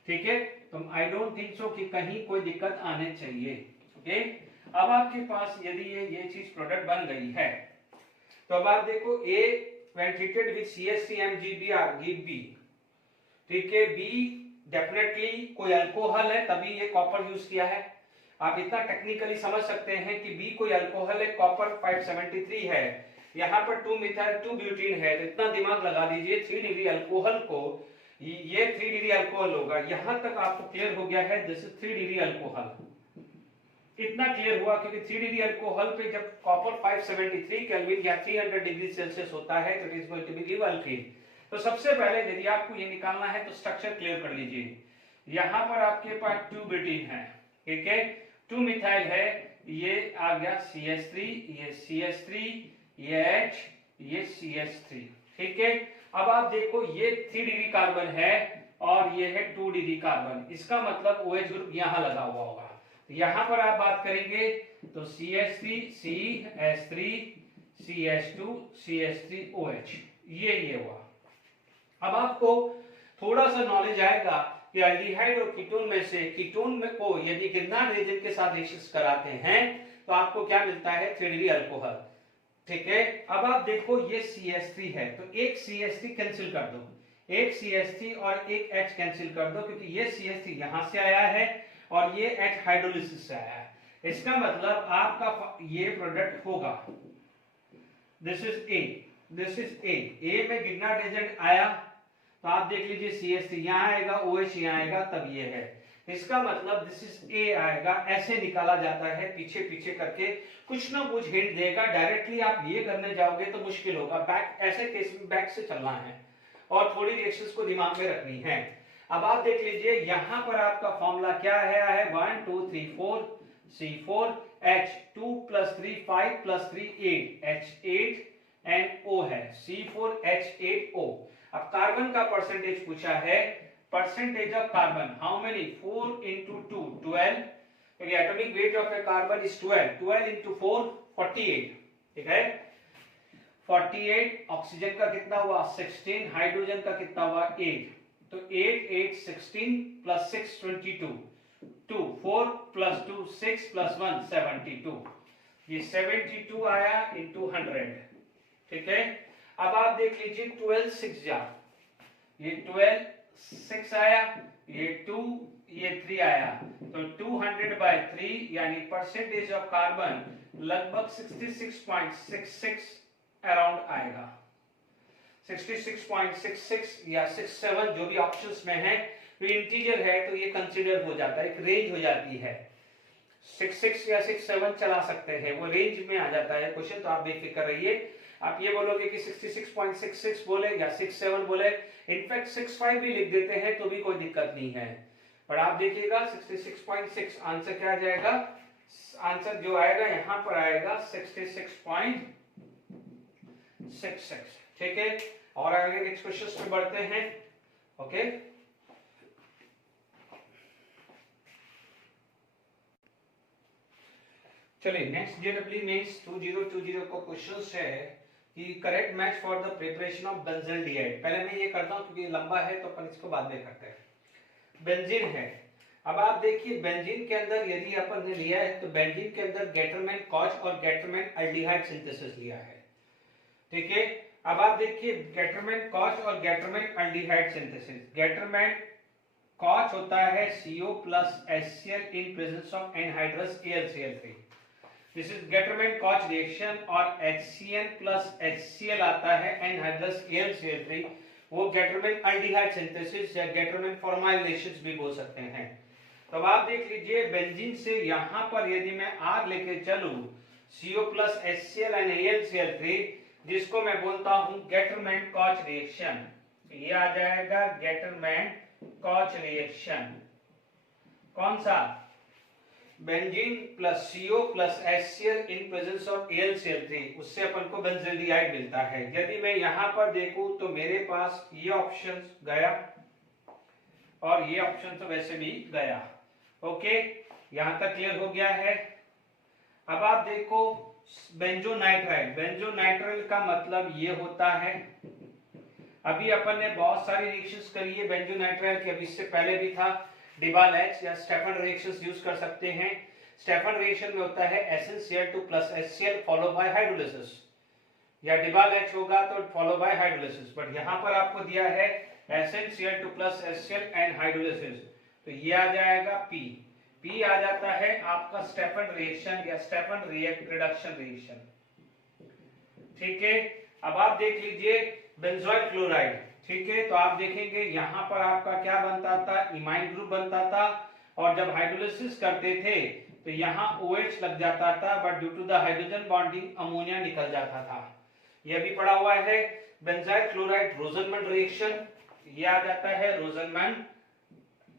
ठीक है। तो आई डोंट थिंक सो कि कहीं कोई दिक्कत आने चाहिए, ओके। अब आपके पास यदि ये चीज प्रोडक्ट बन गई है तो अब आप देखो A when treated with CH3MgBr give B, ठीक है। B डेफिनेटली कोई अल्कोहल है तभी ये कॉपर यूज किया है। आप इतना टेक्निकली समझ सकते हैं कि B कोई अल्कोहल है, कॉपर 573 है, यहाँ पर 2 मिथाइल 2 ब्यूटीन है, तो इतना दिमाग लगा दीजिए 3 डिग्री अल्कोहल को ये 3 डिग्री अल्कोहल होगा। यहां तक आपको क्लियर हो गया है, दिस इज 3 डिग्री अल्कोहल। इतना क्लियर हुआ क्योंकि 3 डिग्री अल्कोहल पे जब कॉपर 573 केल्विन या 300 डिग्री सेल्सियस होता है तो it is going to be give alkene. तो सबसे पहले यदि आपको ये निकालना है तो स्ट्रक्चर क्लियर कर लीजिए। यहाँ पर आपके पास 2 ब्यूटीन है, ठीक है, 2 मिथाइल है, ये आ गया CH3, ये CH3, ये H, ये CH3, ठीक है। अब आप देखो ये 3 डिग्री कार्बन है और ये है 2 डिग्री कार्बन, इसका मतलब OH ग्रुप यहाँ लगा हुआ होगा। तो यहाँ पर आप बात करेंगे तो CH3 CH3 CH2 CH3 OH, ये हुआ। अब आपको थोड़ा सा नॉलेज आएगा कि एल्डिहाइड और कीटोन में से कीटोन में को यदि गिरनार रेजेंट के साथ रिएक्शन कराते हैं तो आपको क्या मिलता है, 3 डिग्री अल्कोहल, ठीक है। अब आप देखो ये CH3 है तो एक CH3 कैंसिल कर दो, एक CH3 और एक H कैंसिल कर दो क्योंकि ये CH3 यहां से आया है और ये H हाइड्रोलिसिस से आया है। इसका मतलब आपका ये प्रोडक्ट होगा, this is A, this is A में गिरनार रेजेंट आया तो आप देख लीजिए CH3 यहाँ आएगा, OH यहाँ आएगा, तब ये है। इसका मतलब दिस इज A आएगा, ऐसे निकाला जाता है पीछे पीछे करके, कुछ ना कुछ हिंट देगा। डायरेक्टली आप ये करने जाओगे तो मुश्किल होगा, बैक ऐसे केस में बैक से चलना है और थोड़ी रिएक्शंस को दिमाग में रखनी है। अब आप देख लीजिए यहाँ पर आपका फॉर्मूला क्या है, 1 2 3 4 C4 H 2 + 3 5 + 3 8 H8 and O है C4 H8O। अब कार्बन का परसेंटेज पूछा है, percentage of carbon how many, 4 × 2 12, क्योंकि atomic weight of A carbon is 12 × 4 48, ठीक है। 48 ऑक्सीजन का कितना हुआ 16, हाइड्रोजन का कितना हुआ 8, तो 8 8 16 + 6 22, 2 4 + 2 6 + 1 72, ये 72 आया into 100, ठीक है। अब आप देख लीजिए 12 6 जा, ये 12 6 आया, ये 2 ये 3 आया, तो 200/3 यानी परसेंटेज ऑफ कार्बन लगभग 66.66 अराउंड आएगा, 66.66 या 67 जो भी ऑप्शंस में है। तो इंटीजर है तो ये कंसीडर हो जाता है, एक रेंज हो जाती है, 66 या 67 चला सकते हैं, वो रेंज में आ जाता है क्वेश्चन। तो आप बेफिक्र रहिए, आप ये बोलोगे कि 66.66 बोले या 67 बोले, इनफैक्ट 65 भी लिख देते हैं तो भी कोई दिक्कत नहीं है। पर आप देखिएगा 66.6 आंसर क्या आ जाएगा, आंसर जो आएगा यहां पर आएगा 66.66। ठीक है, और आगे नेक्स्ट क्वेश्चन पे बढ़ते हैं। ओके, चलिए नेक्स्ट जेडब्ल्यू मेंस 2020 को क्वेश्चन है कि correct match for the preparation of benzaldehyde. पहले मैं ये करता हूं क्योंकि लंबा है तो अपन इसको बाद में करते हैं। बेंजीन है, अब आप देखिए बेंजीन के अंदर यदि अपन ने लिया है तो बेंजीन के अंदर गेटरमैन कॉच और गेटरमैन अल्डिहाइड सिंथेसिस लिया है। ठीक है, अब आप देखिए गेटरमैन कॉच और गेटरमैन अल्डिहाइड सिंथेसिस। गेटरमैन कॉच होता है CO plus HCl in presence of anhydrous AlCl3। This is Gattermann Koch reaction, और HCl plus HCl आता है anhydrous AlCl3, वो गेटरमैन अल्डिहाइड सिंथेसिस या गेटरमैन फॉर्माइलेशंस भी बोल सकते हैं। तो अब आप देख लीजिए बेंजीन से यहां पर यदि मैं R लेके चलूं CO plus HCl and AlCl3, जिसको मैं बोलता हूं गेटरमैन कॉच रिएक्शन, ये आ जाएगा गेटरमैन कॉच रिएक्शन। कौन सा, benzene plus CO plus HCl in presence of AlCl3, उससे अपन को बेंजील्डिहाइड मिलता है। यदि मैं यहां पर देखूं तो मेरे पास ये ऑप्शन गया और ये ऑप्शन तो वैसे भी गया। ओके, यहां तक क्लियर हो गया है। अब आप देखो बेंजोनाइट्राइल, बेंजोनाइट्राइल का मतलब ये होता है, अभी अपन ने बहुत सारी रिएक्शंस करी है बेंजोनाइट्राइल की, अभी इससे पहले भी था। डिबाल एच या स्टेफन रिएक्शंस यूज कर सकते हैं। स्टेफन रिएक्शन में होता है SnCl2 plus HCl follow by hydrolysis, या डिबाल एच होगा तो फॉलो बाय हाइड्रोलिसिस, बट यहां पर आपको दिया है SnCl2 plus HCl and hydrolysis, तो ये आ जाएगा P आ जाता है आपका स्टेफन रिएक्शन या स्टेफन रिडक्शन रिएक्शन। ठीक है, अब आप देख लीजिए बेंजोइल क्लोराइड। ठीक है, तो आप देखेंगे यहां पर आपका क्या बनता था, इमाइन ग्रुप बनता था, और जब हाइड्रोलिसिस करते थे तो यहां OH लग जाता था, but due to the hydrogen bonding ammonia निकल जाता था। यह भी पढ़ा हुआ है। बेंजाइल क्लोराइड रोजनमैन रिएक्शन, ये आ जाता है रोजनमैन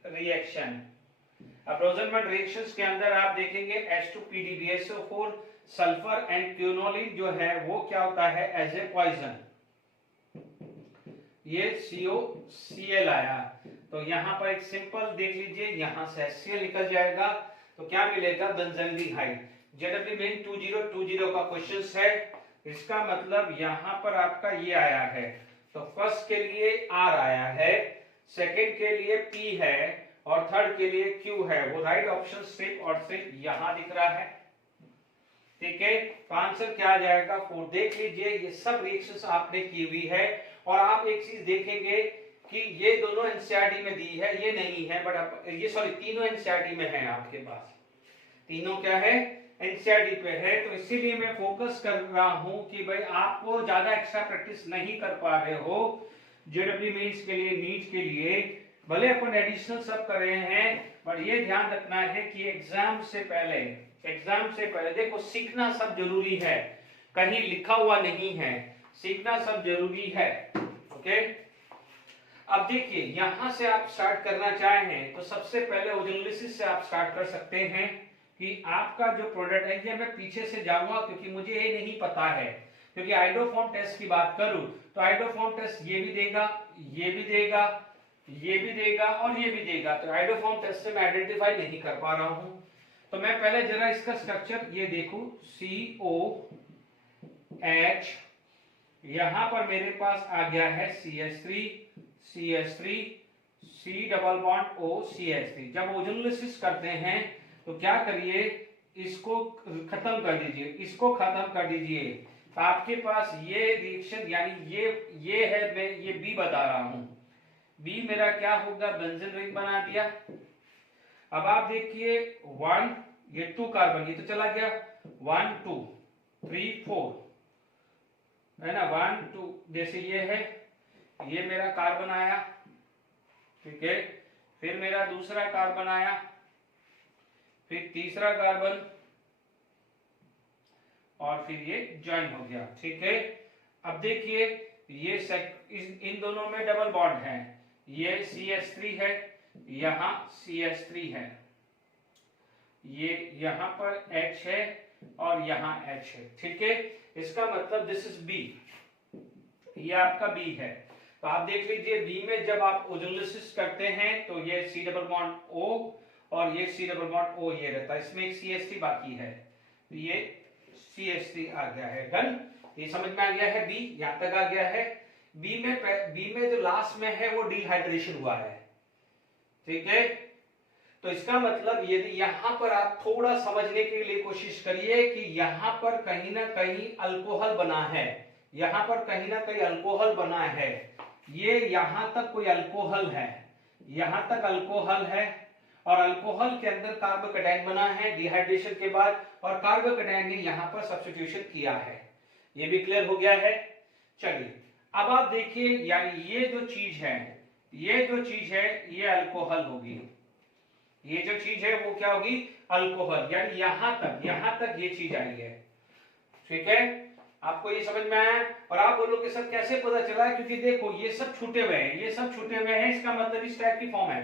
रिएक्शन। अब रोजनमैन रिएक्शंस के अंदर आप देखेंगे H2PdBSO4 सल्फर एंड क्विनोलिन जो है वो क्या होता है एज ए पॉइजन, ये COCl आया, तो यहां पर एक सिंपल देख लीजिए, यहां से HCl निकल जाएगा तो क्या मिलेगा, बेंजील्डिहाइड। जेडब्ल्यू मेन 2020 का क्वेश्चन है, इसका मतलब यहां पर आपका ये आया है, तो फर्स्ट के लिए R आया है, सेकंड के लिए P है, और थर्ड के लिए Q है। वो राइट ऑप्शन सिर्फ और सिर्फ यहां दिख रहा है। ठीक है, तो आंसर क्या आ जाएगा 4। देख लीजिए ये सब रिएक्शंस आपने की हुई है, और आप एक चीज देखेंगे कि ये दोनों एनसीईआरटी में दी है, ये नहीं है, बट ये सॉरी तीनों एनसीईआरटी में है, आपके पास तीनों क्या है एनसीईआरटी पे है। तो इसीलिए मैं फोकस कर रहा हूं कि भाई आपको ज्यादा एक्स्ट्रा प्रैक्टिस नहीं कर पा रहे हो जेडब्ल्यू मेंस के लिए, नीट के लिए, भले अपन एडिशनल सब कर रहे हैं, बट ये ध्यान रखना है कि एग्जाम से पहले देखो सीखना सब जरूरी है, कहीं लिखा हुआ नहीं है, सीखना सब जरूरी है। ओके, अब देखिए यहां से आप स्टार्ट करना चाहें तो सबसे पहले ओजोनोलिसिस से आप स्टार्ट कर सकते हैं कि आपका जो प्रोडक्ट है, ये मैं पीछे से जाऊंगा क्योंकि मुझे ये नहीं पता है, क्योंकि आइडोफॉर्म टेस्ट की बात करूं तो आइडोफॉर्म टेस्ट ये भी देगा, ये भी देगा, ये भी देगा और ये भी देगा, तो आइडोफॉर्म टेस्ट से मैं आइडेंटिफाई नहीं कर पा रहा हूं। तो मैं पहले जरा इसका स्ट्रक्चर ये देखूं, COH, यहां पर मेरे पास आ गया है CH3 C double bond O CH3। जब ओजोनोलिसिस करते हैं तो क्या करिए, इसको खत्म कर दीजिए, इसको खत्म कर दीजिए, तो आपके पास ये रिएक्शन यानी ये है, मैं ये B बता रहा हूं, B मेरा क्या होगा, बेंजीन रिंग बना दिया। अब आप देखिए 1, ये 2 कार्बन, ये तो चला गया, 1 2 3 4 है ना, 1 2, जैसे ये है, ये मेरा कार्बन आया, ठीक है, फिर मेरा दूसरा कार्बन आया, फिर तीसरा कार्बन, और फिर ये ज्वाइन हो गया। ठीक है, अब देखिए ये इन दोनों में डबल बॉन्ड है, ये CH3 है, यहाँ CH3 है, ये यहाँ पर H है और यहाँ H है, ठीक है। इसका मतलब दिस इज B, ये आपका B है। तो आप देख लीजिए B में जब आप ओजोलिसिस करते हैं तो ये C डबल बॉन्ड O और ये C डबल बॉन्ड O ये रहता है, इसमें एक CH3 बाकी है, तो ये CH3 आ गया है। डन, ये समझ में आ गया है। B यहाँ तक आ गया है। B में जो लास्ट में है वो डिहाइड्रेशन हुआ है, ठीक है। तो इसका मतलब यदि यहां पर आप थोड़ा समझने के लिए कोशिश करिए कि यहां पर कहीं ना कहीं अल्कोहल बना है, यहां पर कहीं ना कहीं अल्कोहल बना है, ये यहां तक कोई अल्कोहल है, यहां तक अल्कोहल है और अल्कोहल के अंदर कार्बोकैटायन बना है डिहाइड्रेशन के बाद, और कार्बोकैटायन ने यहां पर सब्स्टिट्यूशन किया है। ये भी क्लियर हो गया है। चलिए अब आप देखिए, यानी ये जो चीज है, ये जो चीज है ये अल्कोहल होगी, ये जो चीज है वो क्या होगी, अल्कोहल, यानी यहां तक ये चीज आई है, ठीक है। आपको ये समझ में आया। और आप बोलोगे सर कैसे पता चला, क्योंकि देखो ये सब छूटे हुए हैं, ये सब छूटे हुए हैं, इसका मतलब इस टाइप की फॉर्म है,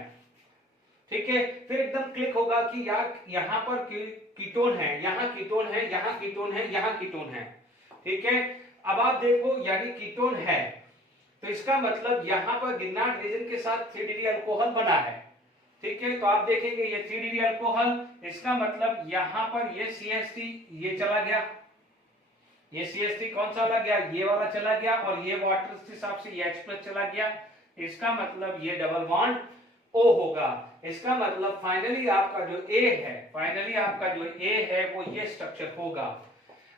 ठीक है। फिर एकदम क्लिक होगा कि यार यहाँ पर कीटोन है, यहाँ कीटोन है, यहाँ कीटोन है, यहाँ कीटोन है, ठीक है। अब आप देखो यानी कीटोन है, तो इसका मतलब यहाँ पर गिरनार्ड रीजन के साथ 3 डिग्री अल्कोहल बना है, ठीक है। तो आप देखेंगे ये 3 डिग्री अल्कोहल, इसका मतलब यहाँ पर ये CH3 ये चला गया, ये CH3 कौन सा चला गया, ये वाला चला गया, और ये वाटर के हिसाब से ये H+ चला गया, इसका मतलब ये डबल बॉन्ड O होगा। इसका मतलब फाइनली आपका जो A है, फाइनली आपका जो A है वो ये स्ट्रक्चर होगा।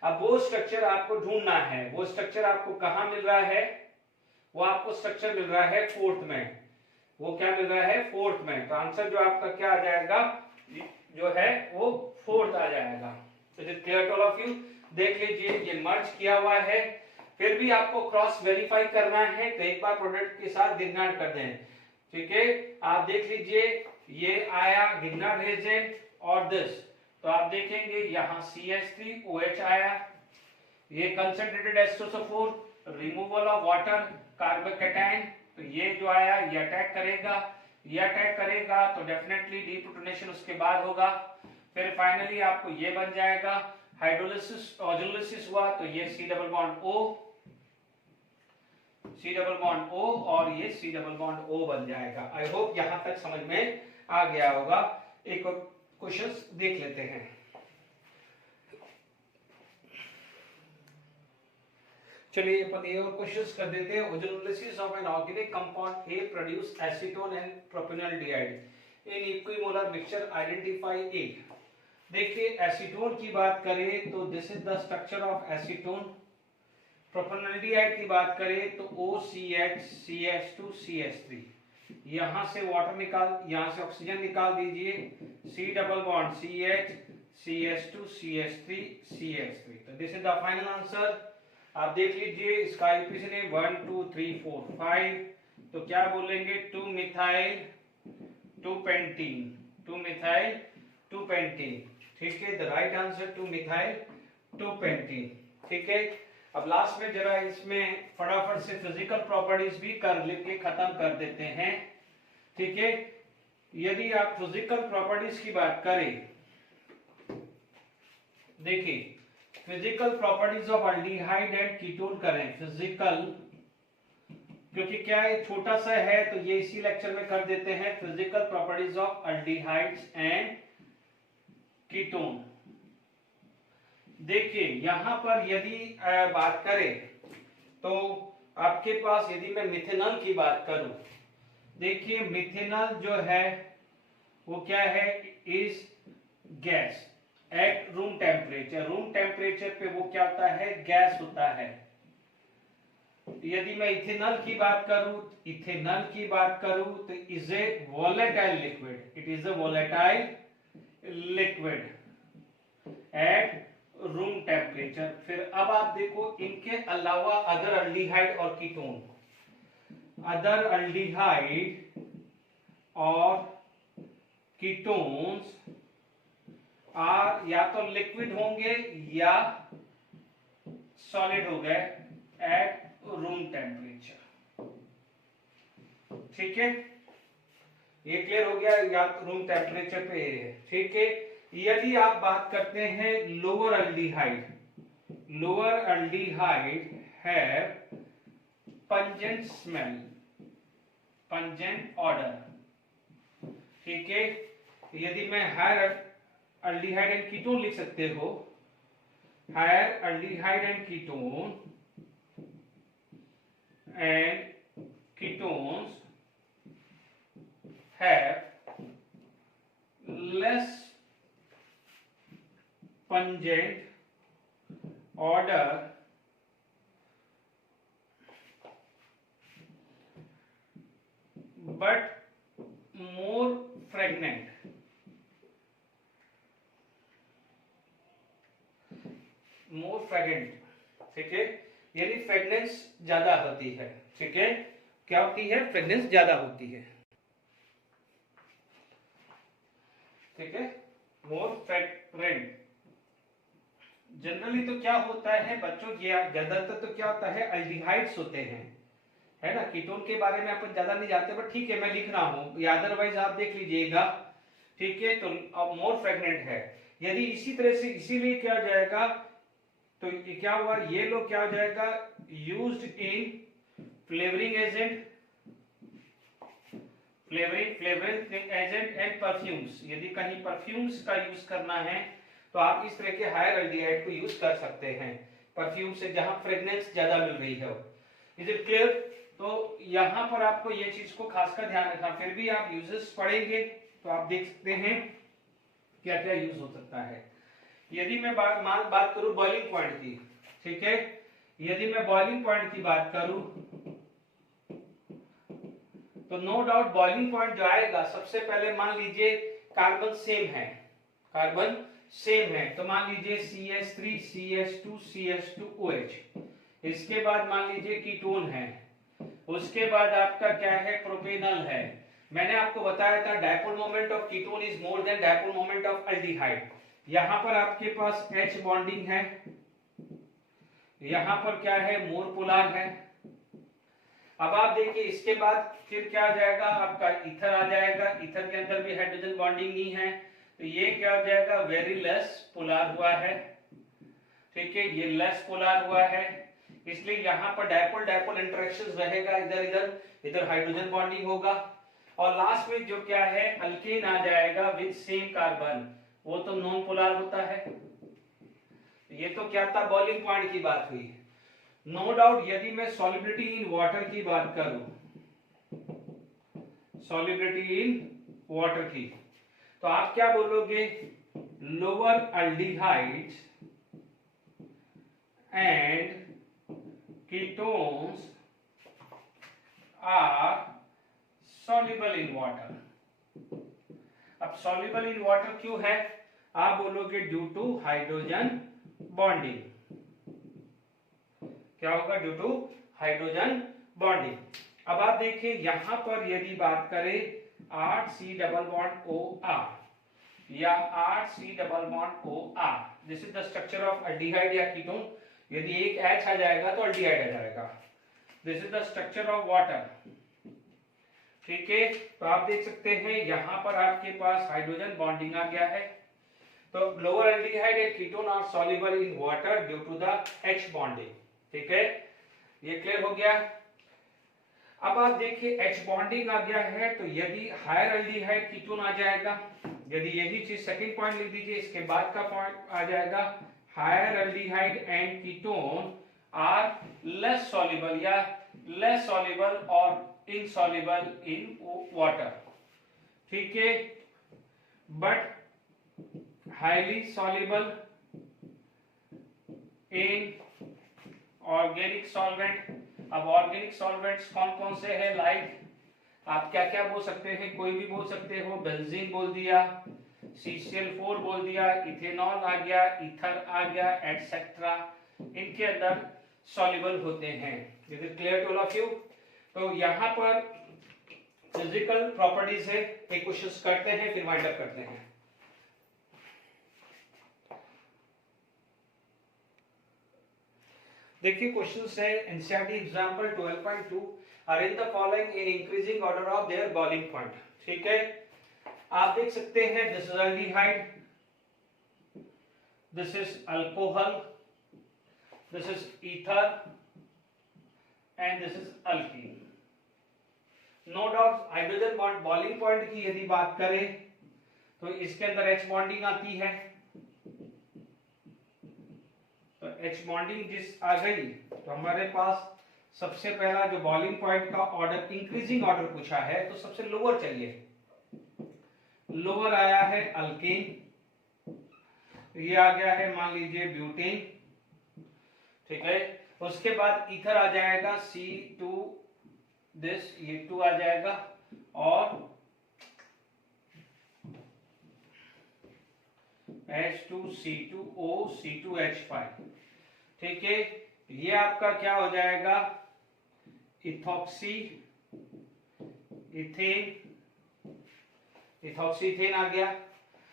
अब वो स्ट्रक्चर आपको ढूंढना है, वो स्ट्रक्चर आपको कहाँ मिल रहा है, वो आपको स्ट्रक्चर मिल रहा है 4th में, वो क्या मिल रहा है 4th में। तो आंसर जो आपका क्या आ जाएगा, जो है वो 4th आ जाएगा। Is it clear to all of you. देख लीजिए ये मर्ज किया हुआ है, फिर भी आपको क्रॉस वेरीफाई करना है, तो एक बार प्रोडक्ट के साथ गिरनार्ड कर दें, ठीक है। आप देख लीजिए ये आया गिरनार्ड रिएजेंट और दिस, तो आप देखेंगे यहाँ CH3OH आया, ये concentrated H2SO4, removal of water, carbocation, तो ये जो आया ये अटैक करेगा, ये अटैक करेगा तो डेफिनेटली डीप्रोटोनेशन उसके बाद होगा। फिर फाइनली आपको ये बन जाएगा, हाइड्रोलिसिस ऑक्सीलिसिस हुआ तो ये C डबल बॉन्ड O और ये C डबल बॉन्ड O बन जाएगा। आई होप यहां तक समझ में आ गया होगा। एक और क्वेश्चन देख लेते हैं। चलिए अपन ये और क्वेश्चंस कर देते हैं। Ozonolysis of an organic compound A produce acetone and propanaldehyde in equimolar mixture, identify A। देखिए एसीटोन की बात करें तो this is the structure of acetone. Propanaldehyde की बात करें तो OCH CH2 CH3, यहां से वाटर निकाल, यहां से ऑक्सीजन निकाल दीजिए, C double bond CH CH2 CH3 CH3, तो this is the final answer. आप देख लीजिए इसका आईपीसी ने 1 2 3 4 5, तो क्या बोलेंगे 2 मिथाइल 2 पेंटीन, 2 मिथाइल 2 पेंटीन, ठीक है। The right answer 2 methyl 2 pentene, ठीक है। अब लास्ट में जरा इसमें फटाफट से फिजिकल प्रॉपर्टीज भी कर लेके खत्म कर देते हैं, ठीक है। यदि आप फिजिकल प्रॉपर्टीज की बात करें, देखिए physical properties of aldehyde and ketone करें, फिजिकल, क्योंकि क्या है छोटा सा है तो ये इसी लेक्चर में कर देते हैं। Physical properties of aldehydes and ketone. देखिए यहां पर यदि बात करें तो आपके पास, यदि मैं मिथेनॉल की बात करूं, देखिए मिथेनॉल जो है वो क्या है, is gas at room temperature. Room temperature पे वो क्या होता है, गैस होता है। यदि मैं इथेनॉल की बात करूं, इथेनॉल की बात करूं तो is a volatile liquid, it is a volatile liquid at room temperature. फिर अब आप देखो इनके अलावा अदर अल्डिहाइड और कीटोन, अदर अल्डिहाइड और कीटोन्स आर या तो लिक्विड होंगे या सॉलिड हो गए एट रूम टेम्परेचर, ठीक है। ये क्लियर हो गया, या रूम टेम्परेचर पे है, ठीक है। यदि आप बात करते हैं lower aldehyde, lower aldehyde have pungent smell, pungent order, ठीक है। यदि मैं हायर अल्डिहाइड एंड कीटोन लिख सकते हो, higher aldehyde and ketone and ketones have less pungent odor but more fragrant, more fragrant, ठीक है। यानी फ्रेगनेंस ज्यादा होती है, ठीक है। क्या होती है? फ्रेगनेंस ज्यादा होती है, ठीक है, मोर फ्रेग्रेंट। जनरली तो क्या होता है बच्चों, ज्यादातर तो क्या होता है, अल्डिहाइड्स होते हैं, है ना। कीटोन के बारे में अपन ज्यादा नहीं जानते, बट ठीक है मैं लिख रहा हूं, या अदरवाइज आप देख लीजिएगा, ठीक है। तो अब मोर फ्रेग्रेंट है, यदि इसी तरह से, इसीलिए क्या हो जाएगा, तो ये क्या हुआ, ये लोग क्या हो जाएगा, used in flavouring agent, flavouring agent and perfumes. यदि कहीं परफ्यूम्स का यूज करना है तो आप इस तरह के हायर अल्डिहाइड को यूज कर सकते हैं, परफ्यूम से जहां फ्रेग्रेंस ज्यादा मिल रही है। Is it clear? तो यहां पर आपको ये चीज को खासकर ध्यान रखना, फिर भी आप यूजेस पढ़ेंगे तो आप देख सकते हैं क्या क्या यूज हो सकता है। यदि मैं बात करूं बॉइलिंग पॉइंट की, ठीक है, यदि मैं बॉइलिंग पॉइंट की बात करूं तो नो डाउट बॉइलिंग पॉइंट जो आएगा, सबसे पहले मान लीजिए कार्बन सेम है, कार्बन सेम है, तो मान लीजिए CH3 CH2 CH2OH। इसके बाद मान लीजिए कीटोन है, उसके बाद आपका क्या है, प्रोपेनॉल है। मैंने आपको बताया था dipole moment of ketone is more than dipole moment of aldehyde. यहां पर आपके पास H बॉन्डिंग है, यहां पर क्या है, मोर पोलर है। अब आप देखिए इसके बाद फिर क्या आ जाएगा, आपका ईथर आ जाएगा, ईथर के अंदर भी हाइड्रोजन बॉन्डिंग नहीं है, तो ये क्या हो जाएगा, वेरी लेस पोलर हुआ है, ठीक है, ये लेस पोलर हुआ है, इसलिए यहां पर डायपोल डायपोल इंटरेक्शंस रहेगा, इधर हाइड्रोजन बॉन्डिंग होगा। और लास्ट में जो क्या है, अल्केन आ जाएगा विद सेम कार्बन, वो तो नॉन पोलर होता है। ये तो क्या था, बॉइलिंग पॉइंट की बात हुई। नो डाउट यदि मैं सॉल्युबिलिटी इन वाटर की बात करूं, सॉल्युबिलिटी इन वाटर की, तो आप क्या बोलोगे, lower aldehydes and ketones are soluble in water। अब soluble in water क्यों है, आप बोलोगे ड्यू टू हाइड्रोजन बॉन्डिंग। क्या होगा, ड्यू टू हाइड्रोजन बॉन्डिंग। अब आप देखिए यहां पर यदि बात करें 8C डबल बॉन्ड OR या 8C double bond OR, this is the structure of aldehyde या कीटोन। यदि एक H आ जाएगा तो अल्डिहाइड आ जाएगा, this is the structure of water, ठीक है। तो आप देख सकते हैं यहां पर आपके पास हाइड्रोजन बॉन्डिंग आ गया है। तो lower aldehyde and ketone are soluble in water due to the H bonding, ठीक है, ये क्लियर हो गया। अब आप देखिए H बॉन्डिंग आ गया है, तो यदि हायर अल्डिहाइड कीटोन आ जाएगा, यदि यही चीज सेकंड पॉइंट लिख दीजिए, इसके बाद का पॉइंट आ जाएगा higher aldehyde and ketone are less soluble या लेस सॉल्युबल और insoluble in water, ठीक है, but highly soluble in organic solvent। अब organic solvents कौन कौन से हैं, लाइक आप क्या क्या बोल सकते हैं, कोई भी बोल सकते हो, बेंजीन बोल दिया, CCl4 बोल दिया, इथेनॉल आ गया, ईथर आ गया, एटसेट्रा, इनके अंदर soluble होते हैं। Is it clear to all of you? तो यहां पर फिजिकल प्रॉपर्टीज है, एक क्वेश्चन करते हैं फिर वाइंड अप करते हैं। देखिए क्वेश्चन है NCERT example 12.2 arrange the following in increasing order of their boiling point. ठीक है, आप देख सकते हैं this is aldehyde, this is alcohol, this is ether and this is alkene. No doubt hydrogen bond boiling point की यदि बात करें तो इसके अंदर H बॉन्डिंग आती है, तो H बॉन्डिंग जिस आ गई तो हमारे पास सबसे पहला जो बॉइलिंग पॉइंट का ऑर्डर इंक्रीजिंग ऑर्डर पूछा है तो सबसे लोअर चाहिए, लोअर आया है अल्केन, ये आ गया है मान लीजिए ब्यूटेन। ठीक है, उसके बाद ईथर आ जाएगा C2 दिस, ये 2 आ जाएगा और H2C2O C2H5। ठीक है, ये आपका क्या हो जाएगा इथॉक्सी इथेन, इथॉक्सी इथेन आ गया।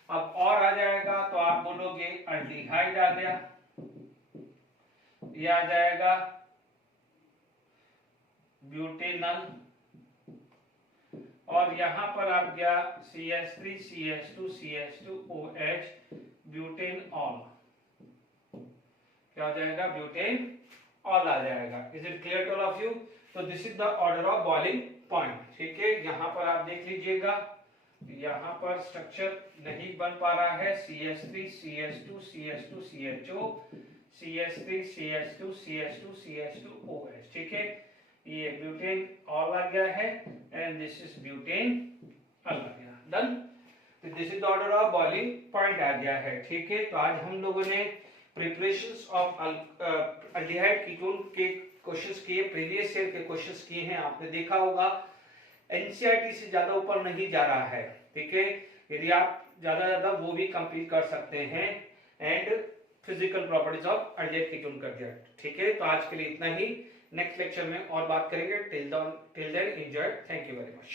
अब और आ जाएगा तो आप बोलोगे अल्डिहाइड आ गया, ये आ जाएगा ब्यूटेनल और यहां पर आ गया CH3 CH2 CH2OH ब्यूटेनॉल, क्या हो जाएगा ब्यूटेन ऑल आ जाएगा। Is it clear to all of you? तो this is the order of boiling point. ठीक है, यहां पर आप देख लीजिएगा, यहां पर स्ट्रक्चर नहीं बन पा रहा है, CH3 CH2 CH2 CHO CH3 CH2 CH2 CH2OH। ठीक है, ये ब्यूटेन ऑल आ गया है and this is butanol आ गया। डन, तो this is the order of boiling point आ गया है। ठीक है, तो आज हम लोगों ने प्रिपरेशंस ऑफ अल्डिहाइड कीटोन के क्वेश्चंस किए, प्रीवियस ईयर के क्वेश्चंस किए हैं। आपने देखा होगा एनसीईआरटी से ज्यादा ऊपर नहीं जा रहा है। ठीक है, यदि आप ज्यादा वो भी कंप्लीट कर सकते हैं and physical properties of aldehyde ketone कर दिया। ठीक है, तो आज के लिए इतना ही, नेक्स्ट लेक्चर में और बात करेंगे। Till then enjoy, thank you very much.